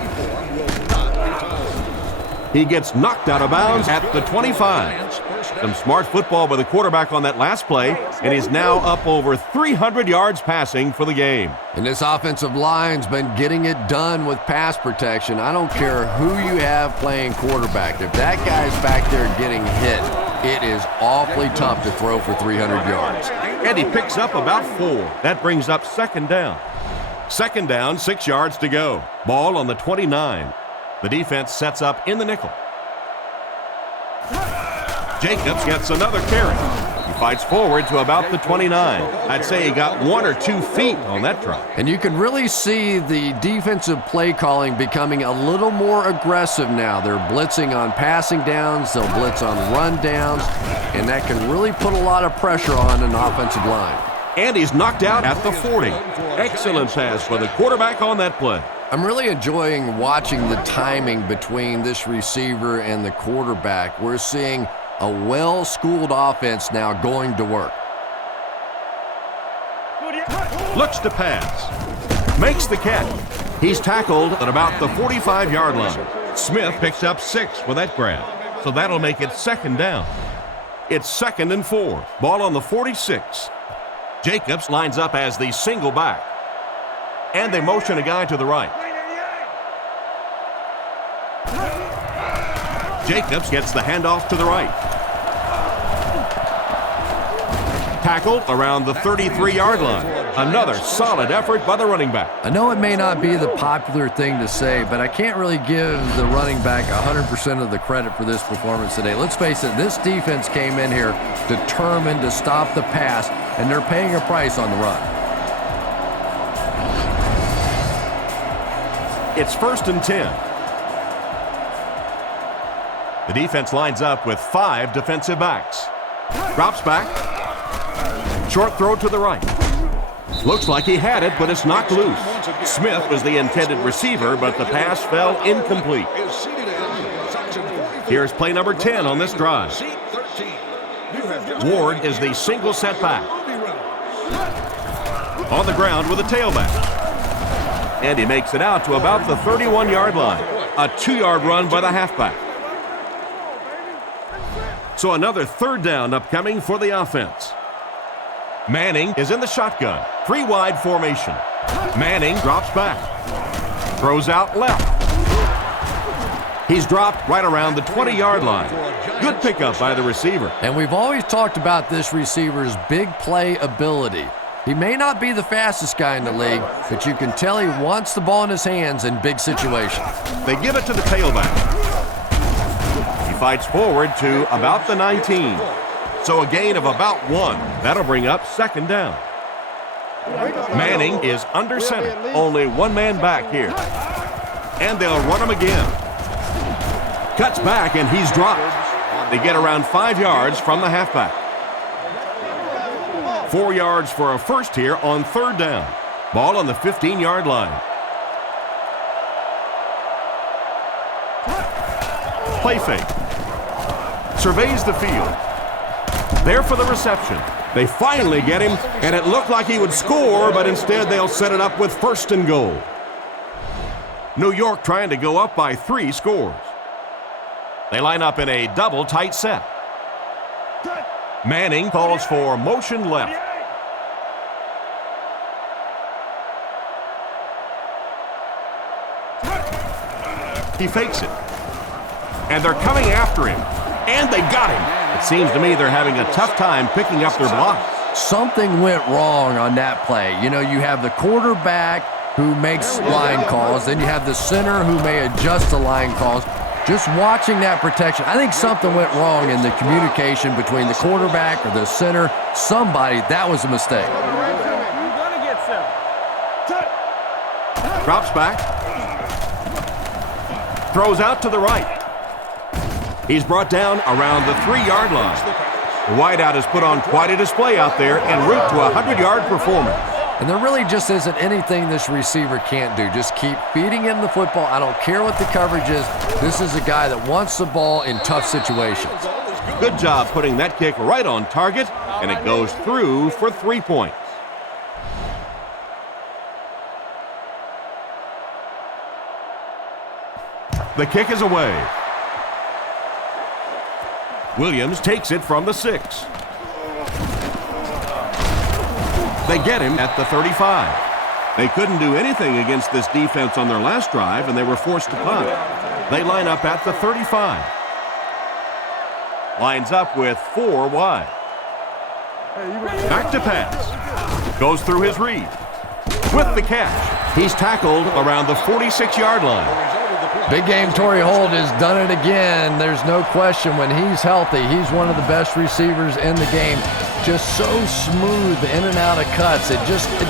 He gets knocked out of bounds at the 25. Some smart football by the quarterback on that last play, and he's now up over 300 yards passing for the game. And this offensive line's been getting it done with pass protection. I don't care who you have playing quarterback. If that guy's back there getting hit, it is awfully tough to throw for 300 yards. And he picks up about 4. That brings up second down. Second down, 6 yards to go. Ball on the 29. The defense sets up in the nickel. Jacobs gets another carry. He fights forward to about the 29. I'd say he got 1 or 2 feet on that try. And you can really see the defensive play calling becoming a little more aggressive now. They're blitzing on passing downs, they'll blitz on run downs, and that can really put a lot of pressure on an offensive line. And he's knocked out at the 40. Excellent pass for the quarterback on that play. I'm really enjoying watching the timing between this receiver and the quarterback. We're seeing a well-schooled offense now going to work. Looks to pass. Makes the catch. He's tackled at about the 45-yard line. Smith picks up 6 with that grab. So that'll make it second down. It's 2nd and 4. Ball on the 46. Jacobs lines up as the single back. And they motion a guy to the right. Jacobs gets the handoff to the right. Tackled around the 33-yard line. Another solid effort by the running back. I know it may not be the popular thing to say, but I can't really give the running back 100% of the credit for this performance today. Let's face it, this defense came in here determined to stop the pass, and they're paying a price on the run. It's 1st and 10. The defense lines up with 5 defensive backs. Drops back. Short throw to the right. Looks like he had it, but it's knocked loose. Smith was the intended receiver, but the pass fell incomplete. Here's play number 10 on this drive. Ward is the single setback. On the ground with a tailback. And he makes it out to about the 31-yard line. A 2-yard run by the halfback. So another 3rd down upcoming for the offense. Manning is in the shotgun. 3-wide formation. Manning drops back. Throws out left. He's dropped right around the 20-yard line. Good pickup by the receiver. And we've always talked about this receiver's big play ability. He may not be the fastest guy in the league, but you can tell he wants the ball in his hands in big situations. They give it to the tailback. He fights forward to about the 19. So a gain of about 1. That'll bring up 2nd down. Manning is under center. Only 1 man back here. And they'll run him again. Cuts back and he's dropped. They get around 5 yards from the halfback. 4 yards for a first here on 3rd down. Ball on the 15-yard line. Play fake. Surveys the field. There for the reception. They finally get him, and it looked like he would score, but instead they'll set it up with 1st and goal. New York trying to go up by 3 scores. They line up in a double tight set. Manning calls for motion left. He fakes it. And they're coming after him. And they got him. It seems to me they're having a tough time picking up their blocks. Something went wrong on that play. You know, you have the quarterback who makes line calls, then you have the center who may adjust the line calls. Just watching that protection, I think something went wrong in the communication between the quarterback or the center. Somebody, that was a mistake. Drops back. Throws out to the right. He's brought down around the 3-yard line. The wideout has put on quite a display out there en route to a 100-yard performance. And there really just isn't anything this receiver can't do. Just keep feeding him the football. I don't care what the coverage is. This is a guy that wants the ball in tough situations. Good job putting that kick right on target, and it goes through for 3 points. The kick is away. Williams takes it from the 6. They get him at the 35. They couldn't do anything against this defense on their last drive, and they were forced to punt. They line up at the 35. Lines up with 4 wide. Back to pass. Goes through his read. With the catch. He's tackled around the 46-yard line. Big game Torrey Holt has done it again. There's no question when he's healthy, he's one of the best receivers in the game. Just so smooth in and out of cuts. It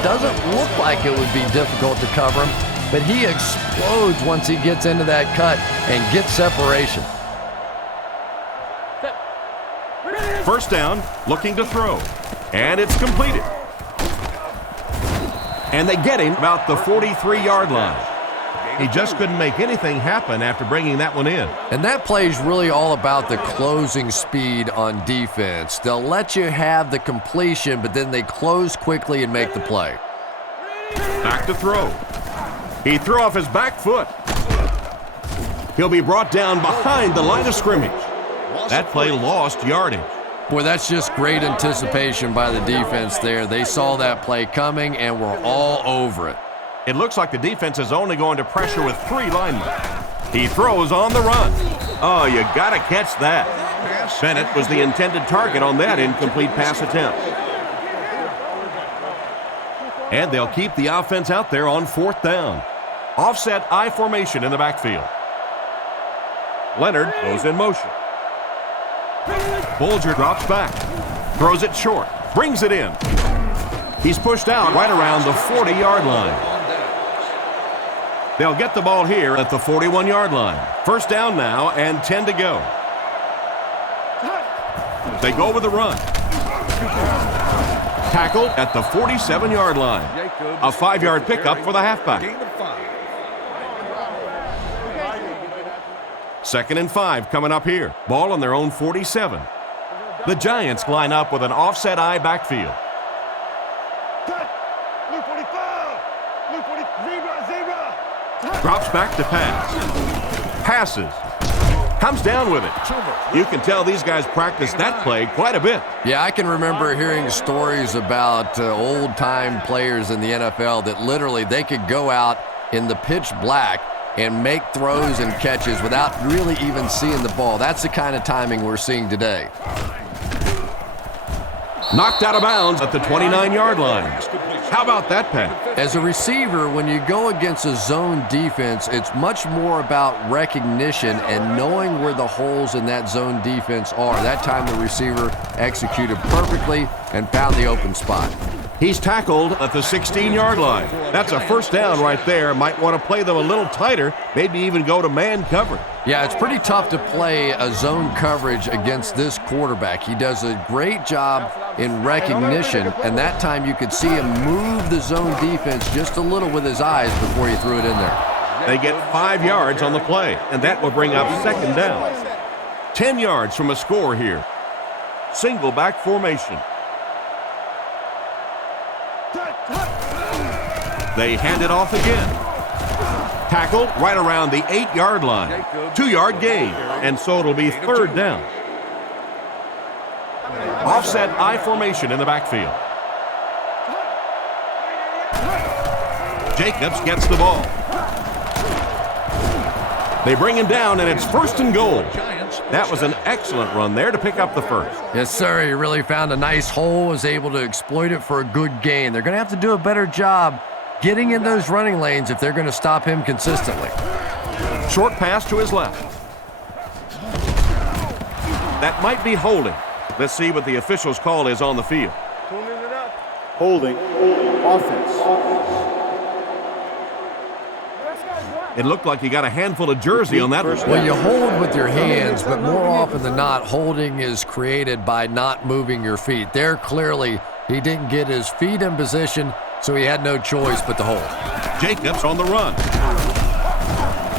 doesn't look like it would be difficult to cover him, but he explodes once he gets into that cut and gets separation. First down, looking to throw, and it's completed. And they get him about the 43-yard line. He just couldn't make anything happen after bringing that one in. And that play is really all about the closing speed on defense. They'll let you have the completion, but then they close quickly and make the play. Back to throw. He threw off his back foot. He'll be brought down behind the line of scrimmage. That play lost yardage. Boy, that's just great anticipation by the defense there. They saw that play coming and were all over it. It looks like the defense is only going to pressure with 3 linemen. He throws on the run. Oh, you got to catch that. Bennett was the intended target on that incomplete pass attempt. And they'll keep the offense out there on 4th down. Offset I formation in the backfield. Leonard goes in motion. Bulger drops back. Throws it short. Brings it in. He's pushed out right around the 40-yard line. They'll get the ball here at the 41-yard line. First down now and 10 to go. They go with the run. Tackled at the 47-yard line. A 5-yard pickup for the halfback. 2nd and 5 coming up here. Ball on their own 47. The Giants line up with an offset I backfield. Drops back to pass. Passes. Comes down with it. You can tell these guys practice that play quite a bit. Yeah, I can remember hearing stories about old-time players in the NFL that literally they could go out in the pitch black and make throws and catches without really even seeing the ball. That's the kind of timing we're seeing today. Knocked out of bounds at the 29-yard line. How about that pass? As a receiver, when you go against a zone defense, it's much more about recognition and knowing where the holes in that zone defense are. That time the receiver executed perfectly and found the open spot. He's tackled at the 16-yard line. That's a first down right there. Might want to play them a little tighter, maybe even go to man coverage. Yeah, it's pretty tough to play a zone coverage against this quarterback. He does a great job in recognition, and that time you could see him move the zone defense just a little with his eyes before he threw it in there. They get 5 yards on the play, and that will bring up 2nd down. 10 yards from a score here. Single back formation. They hand it off again. Tackled right around the 8-yard line. 2-yard gain, and so it'll be 3rd down. Offset I formation in the backfield. Jacobs gets the ball. They bring him down, and it's 1st and goal. That was an excellent run there to pick up the first. Yes, sir. He really found a nice hole, was able to exploit it for a good gain. They're going to have to do a better job getting in those running lanes if they're going to stop him consistently. Short pass to his left. That might be holding. Let's see what the official's call is on the field. Holding. Offense. It looked like he got a handful of jersey on that one. Well, you hold with your hands, but more often than not, holding is created by not moving your feet. There, clearly, he didn't get his feet in position, so he had no choice but to hold. Jacobs on the run.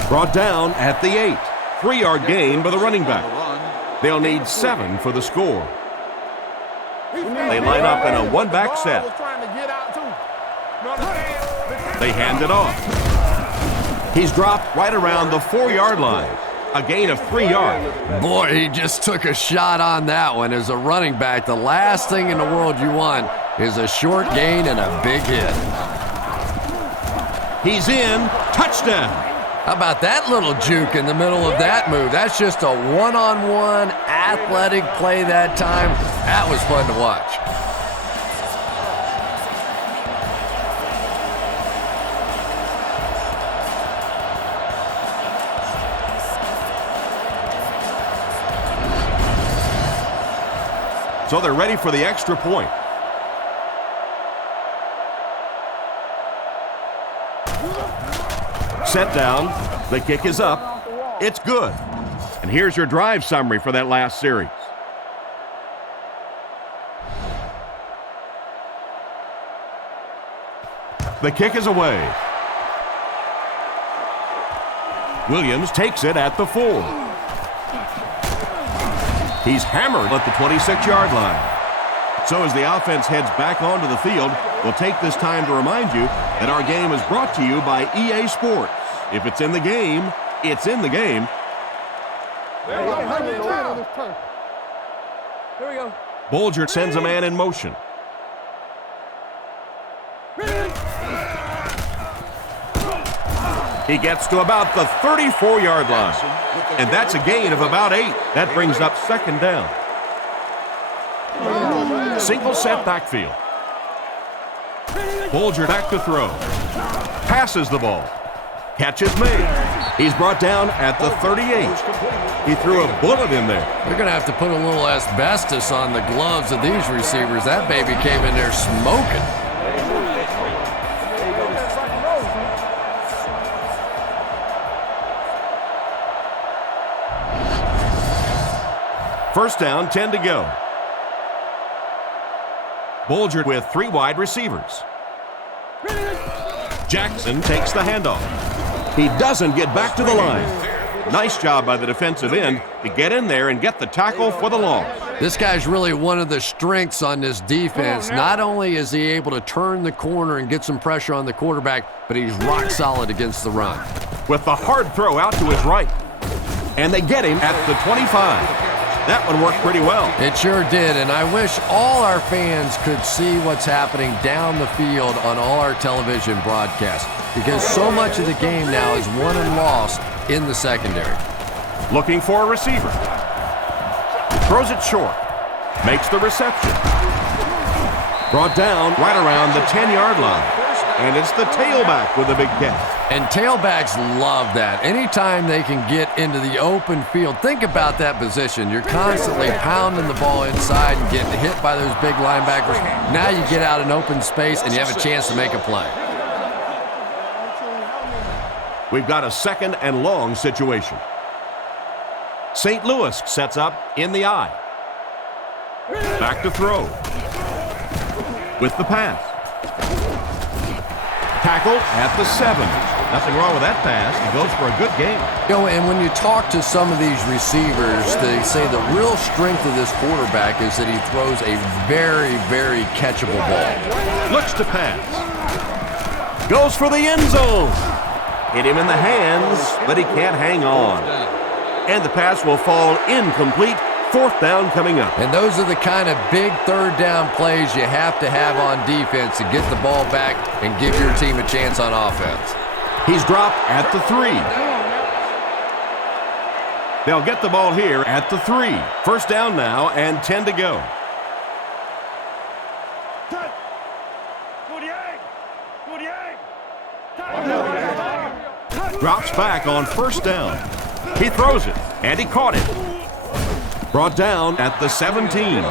Brought down at the 8. 3-yard gain by the running back. They'll need 7 for the score. They line up in a one-back set. They hand it off. He's dropped right around the 4-yard line. A gain of 3 yards. Boy, he just took a shot on that one. As a running back, the last thing in the world you want is a short gain and a big hit. He's in. Touchdown. How about that little juke in the middle of that move? That's just a one-on-one athletic play that time. That was fun to watch. So they're ready for the extra point. Set down. The kick is up. It's good. And here's your drive summary for that last series. The kick is away. Williams takes it at the 4. He's hammered at the 26-yard line. So as the offense heads back onto the field, we'll take this time to remind you that our game is brought to you by EA Sports. If it's in the game, it's in the game. Here we go. Bolger sends a man in motion. He gets to about the 34-yard line. And that's a gain of about 8. That brings up second down. Single set backfield. Bolger back to throw. Passes the ball. Catch is made. He's brought down at the 38. He threw a bullet in there. They're going to have to put a little asbestos on the gloves of these receivers. That baby came in there smoking. First down, 10 to go. Bolger with 3 wide receivers. Jackson takes the handoff. He doesn't get back to the line. Nice job by the defensive end to get in there and get the tackle for the loss. This guy's really one of the strengths on this defense. Not only is he able to turn the corner and get some pressure on the quarterback, but he's rock solid against the run. With the hard throw out to his right. And they get him at the 25. That one worked pretty well. It sure did, and I wish all our fans could see what's happening down the field on all our television broadcasts, because so much of the game now is won and lost in the secondary. Looking for a receiver. Throws it short. Makes the reception. Brought down right around the 10-yard line. And it's the tailback with a big catch. And tailbacks love that. Anytime they can get into the open field, think about that position. You're constantly pounding the ball inside and getting hit by those big linebackers. Now you get out in open space and you have a chance to make a play. We've got a second and long situation. St. Louis sets up in the I. Back to throw. With the pass. Tackle at the 7. Nothing wrong with that pass. He goes for a good game. You know, and when you talk to some of these receivers, they say the real strength of this quarterback is that he throws a very, very catchable ball. Looks to pass. Goes for the end zone. Hit him in the hands, but he can't hang on. And the pass will fall incomplete. Fourth down coming up. And those are the kind of big third down plays you have to have on defense to get the ball back and give your team a chance on offense. He's dropped at the 3. They'll get the ball here at the 3. First down now and 10 to go. Drops back on first down. He throws it, and he caught it. Brought down at the 17.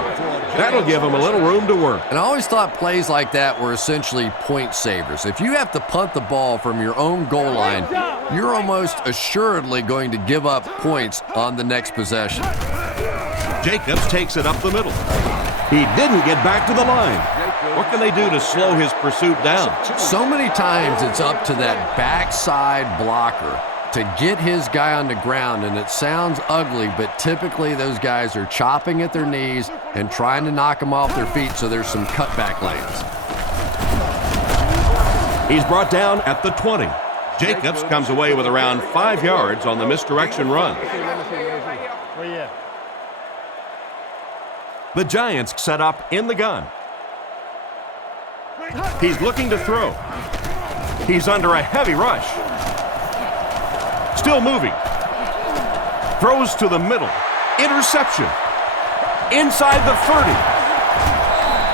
That'll give him a little room to work. And I always thought plays like that were essentially point savers. If you have to punt the ball from your own goal line, you're almost assuredly going to give up points on the next possession. Jacobs takes it up the middle. He didn't get back to the line. What can they do to slow his pursuit down? So many times it's up to that backside blocker to get his guy on the ground, and it sounds ugly, but typically those guys are chopping at their knees and trying to knock them off their feet, so there's some cutback lanes. He's brought down at the 20. Jacobs comes away with around 5 yards on the misdirection run. The Giants set up in the gun. He's looking to throw. He's under a heavy rush. Still moving. Throws to the middle. Interception. Inside the 30.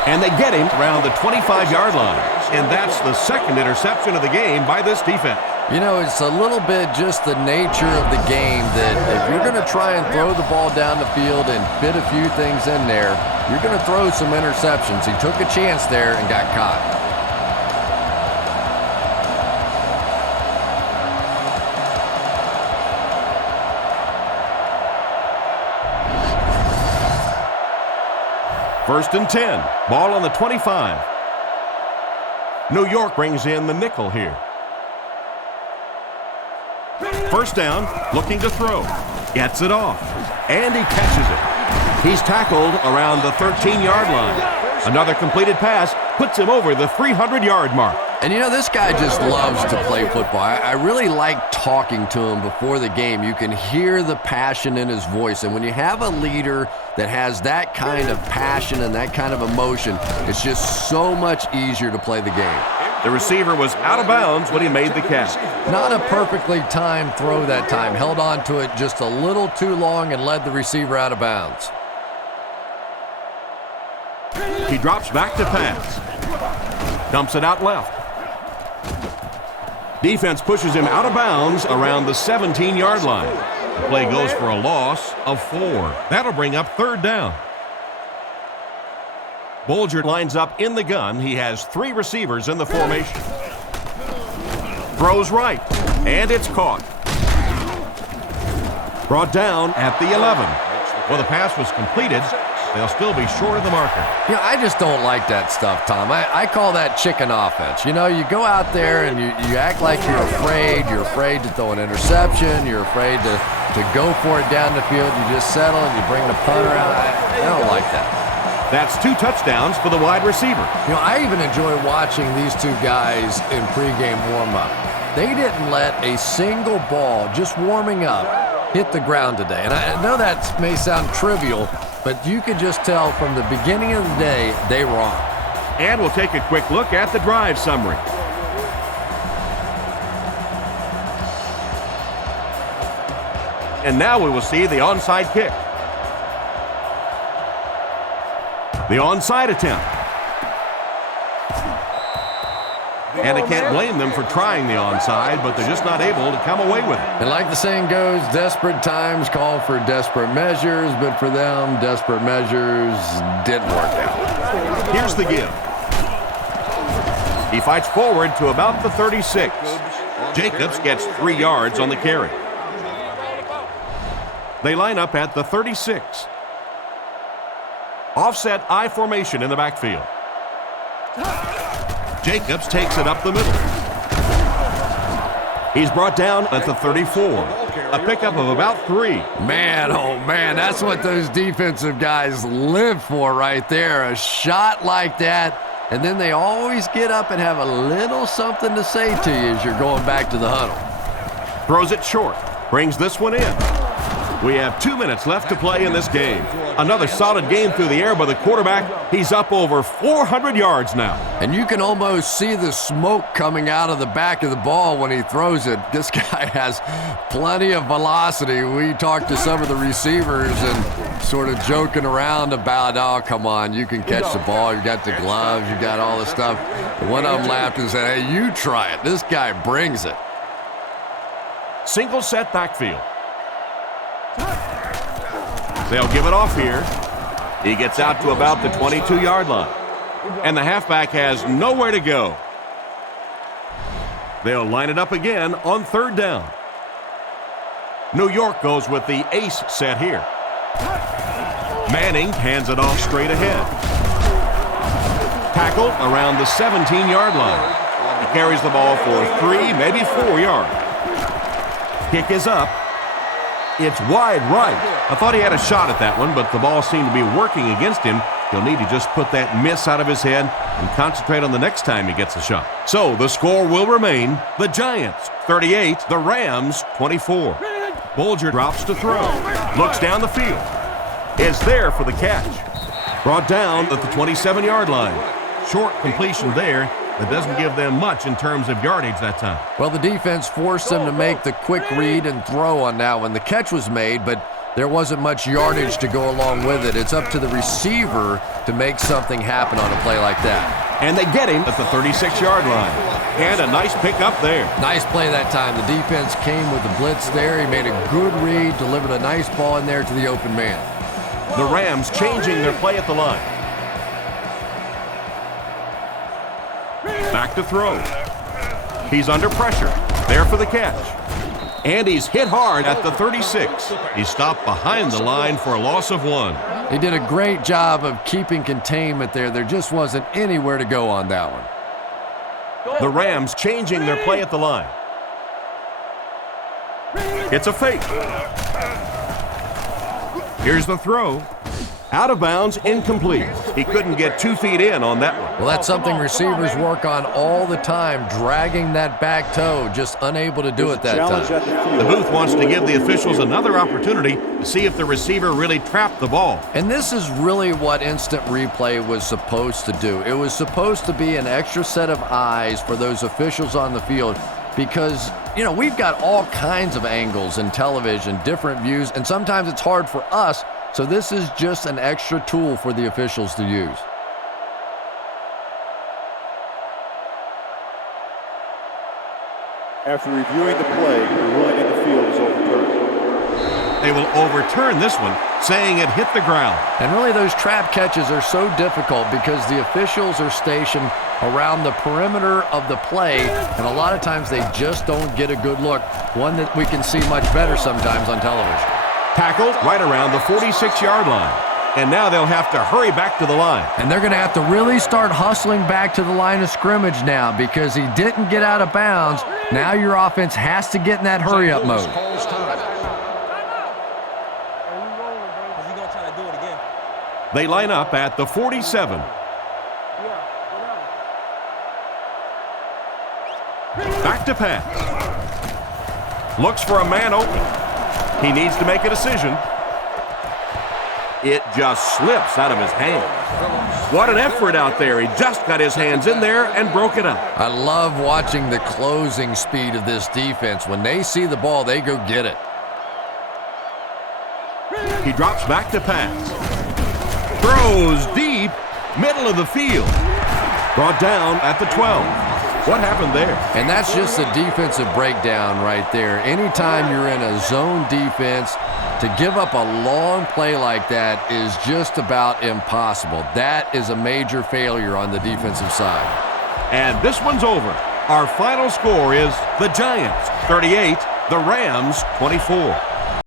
And they get him around the 25-yard line. And that's the second interception of the game by this defense. You know, it's a little bit just the nature of the game that if you're going to try and throw the ball down the field and fit a few things in there, you're going to throw some interceptions. He took a chance there and got caught. First and 10. Ball on the 25. New York brings in the nickel here. First down, looking to throw. Gets it off. And he catches it. He's tackled around the 13-yard line. Another completed pass puts him over the 300-yard mark. And you know, this guy just loves to play football. I really like talking to him before the game. You can hear the passion in his voice. And when you have a leader that has that kind of passion and that kind of emotion, it's just so much easier to play the game. The receiver was out of bounds when he made the catch. Not a perfectly timed throw that time. Held on to it just a little too long and led the receiver out of bounds. He drops back to pass. Dumps it out left. Defense pushes him out of bounds around the 17-yard line. The play goes for a loss of 4. That'll bring up third down. Bolger lines up in the gun. He has 3 receivers in the formation. Throws right, and it's caught. Brought down at the 11. Well, the pass was completed. They'll still be short of the marker. Yeah, I just don't like that stuff, Tom. I call that chicken offense. You know, you go out there and you act like you're afraid. You're afraid to throw an interception. You're afraid to go for it down the field. You just settle and you bring the punter out. I don't like that. That's 2 touchdowns for the wide receiver. You know, I even enjoy watching these 2 guys in pregame warm-up. They didn't let a single ball, just warming up, hit the ground today. And I know that may sound trivial, but you could just tell from the beginning of the day, they were on. And we'll take a quick look at the drive summary. And now we will see the onside kick. The onside attempt. And I can't blame them for trying the onside, but they're just not able to come away with it. And like the saying goes, desperate times call for desperate measures, but for them, desperate measures didn't work out. Here's the give. He fights forward to about the 36. Jacobs gets 3 yards on the carry. They line up at the 36. Offset I formation in the backfield. Jacobs takes it up the middle. He's brought down at the 34. A pickup of about 3. Man, oh man, that's what those defensive guys live for right there. A shot like that, and then they always get up and have a little something to say to you as you're going back to the huddle. Throws it short. Brings this one in. We have 2 minutes left to play in this game. Another solid game through the air by the quarterback. He's up over 400 yards now. And you can almost see the smoke coming out of the back of the ball when he throws it. This guy has plenty of velocity. We talked to some of the receivers and sort of joking around about, oh, come on, you can catch the ball. You got the gloves. You got all the stuff. One of them laughed and said, hey, you try it. This guy brings it. Single set backfield. They'll give it off here. He gets out to about the 22-yard line. And the halfback has nowhere to go. They'll line it up again on third down. New York goes with the ace set here. Manning hands it off straight ahead. Tackled around the 17-yard line. He carries the ball for 3, maybe 4 yards. Kick is up. It's wide right. I thought he had a shot at that one, but the ball seemed to be working against him. He'll need to just put that miss out of his head and concentrate on the next time he gets a shot. So the score will remain the Giants 38, the Rams 24. Bolger drops to throw. Looks down the field. Is there for the catch. Brought down at the 27-yard line. Short completion there. That doesn't give them much in terms of yardage that time. Well, the defense forced them to make the quick read and throw on that one. The catch was made, but there wasn't much yardage to go along with it. It's up to the receiver to make something happen on a play like that. And they get him at the 36-yard line. And a nice pickup there. Nice play that time. The defense came with the blitz there. He made a good read, delivered a nice ball in there to the open man. The Rams changing their play at the line. Back to throw. He's under pressure. There for the catch. And he's hit hard at the 36. He stopped behind the line for a loss of 1. He did a great job of keeping containment there. There just wasn't anywhere to go on that one. The Rams changing their play at the line. It's a fake. Here's the throw. Out of bounds, incomplete. He couldn't get 2 feet in on that one. Well, that's something receivers work on all the time, dragging that back toe, just unable to do it that time. The booth wants to give the officials another opportunity to see if the receiver really trapped the ball. And this is really what instant replay was supposed to do. It was supposed to be an extra set of eyes for those officials on the field because, you know, we've got all kinds of angles in television, different views, and sometimes it's hard for us. So this is just an extra tool for the officials to use. After reviewing the play, the ruling in the field is overturned. They will overturn this one, saying it hit the ground. And really those trap catches are so difficult because the officials are stationed around the perimeter of the play, and a lot of times they just don't get a good look, one that we can see much better sometimes on television. Tackled right around the 46-yard line. And now they'll have to hurry back to the line. And they're going to have to really start hustling back to the line of scrimmage now because he didn't get out of bounds. Now your offense has to get in that hurry-up mode. They line up at the 47. Back to pass. Looks for a man open. He needs to make a decision. It just slips out of his hands. What an effort out there. He just got his hands in there and broke it up. I love watching the closing speed of this defense. When they see the ball, they go get it. He drops back to pass. Throws deep, middle of the field. Brought down at the 12. What happened there? And that's just a defensive breakdown right there. Anytime you're in a zone defense, to give up a long play like that is just about impossible. That is a major failure on the defensive side. And this one's over. Our final score is the Giants 38, the Rams 24.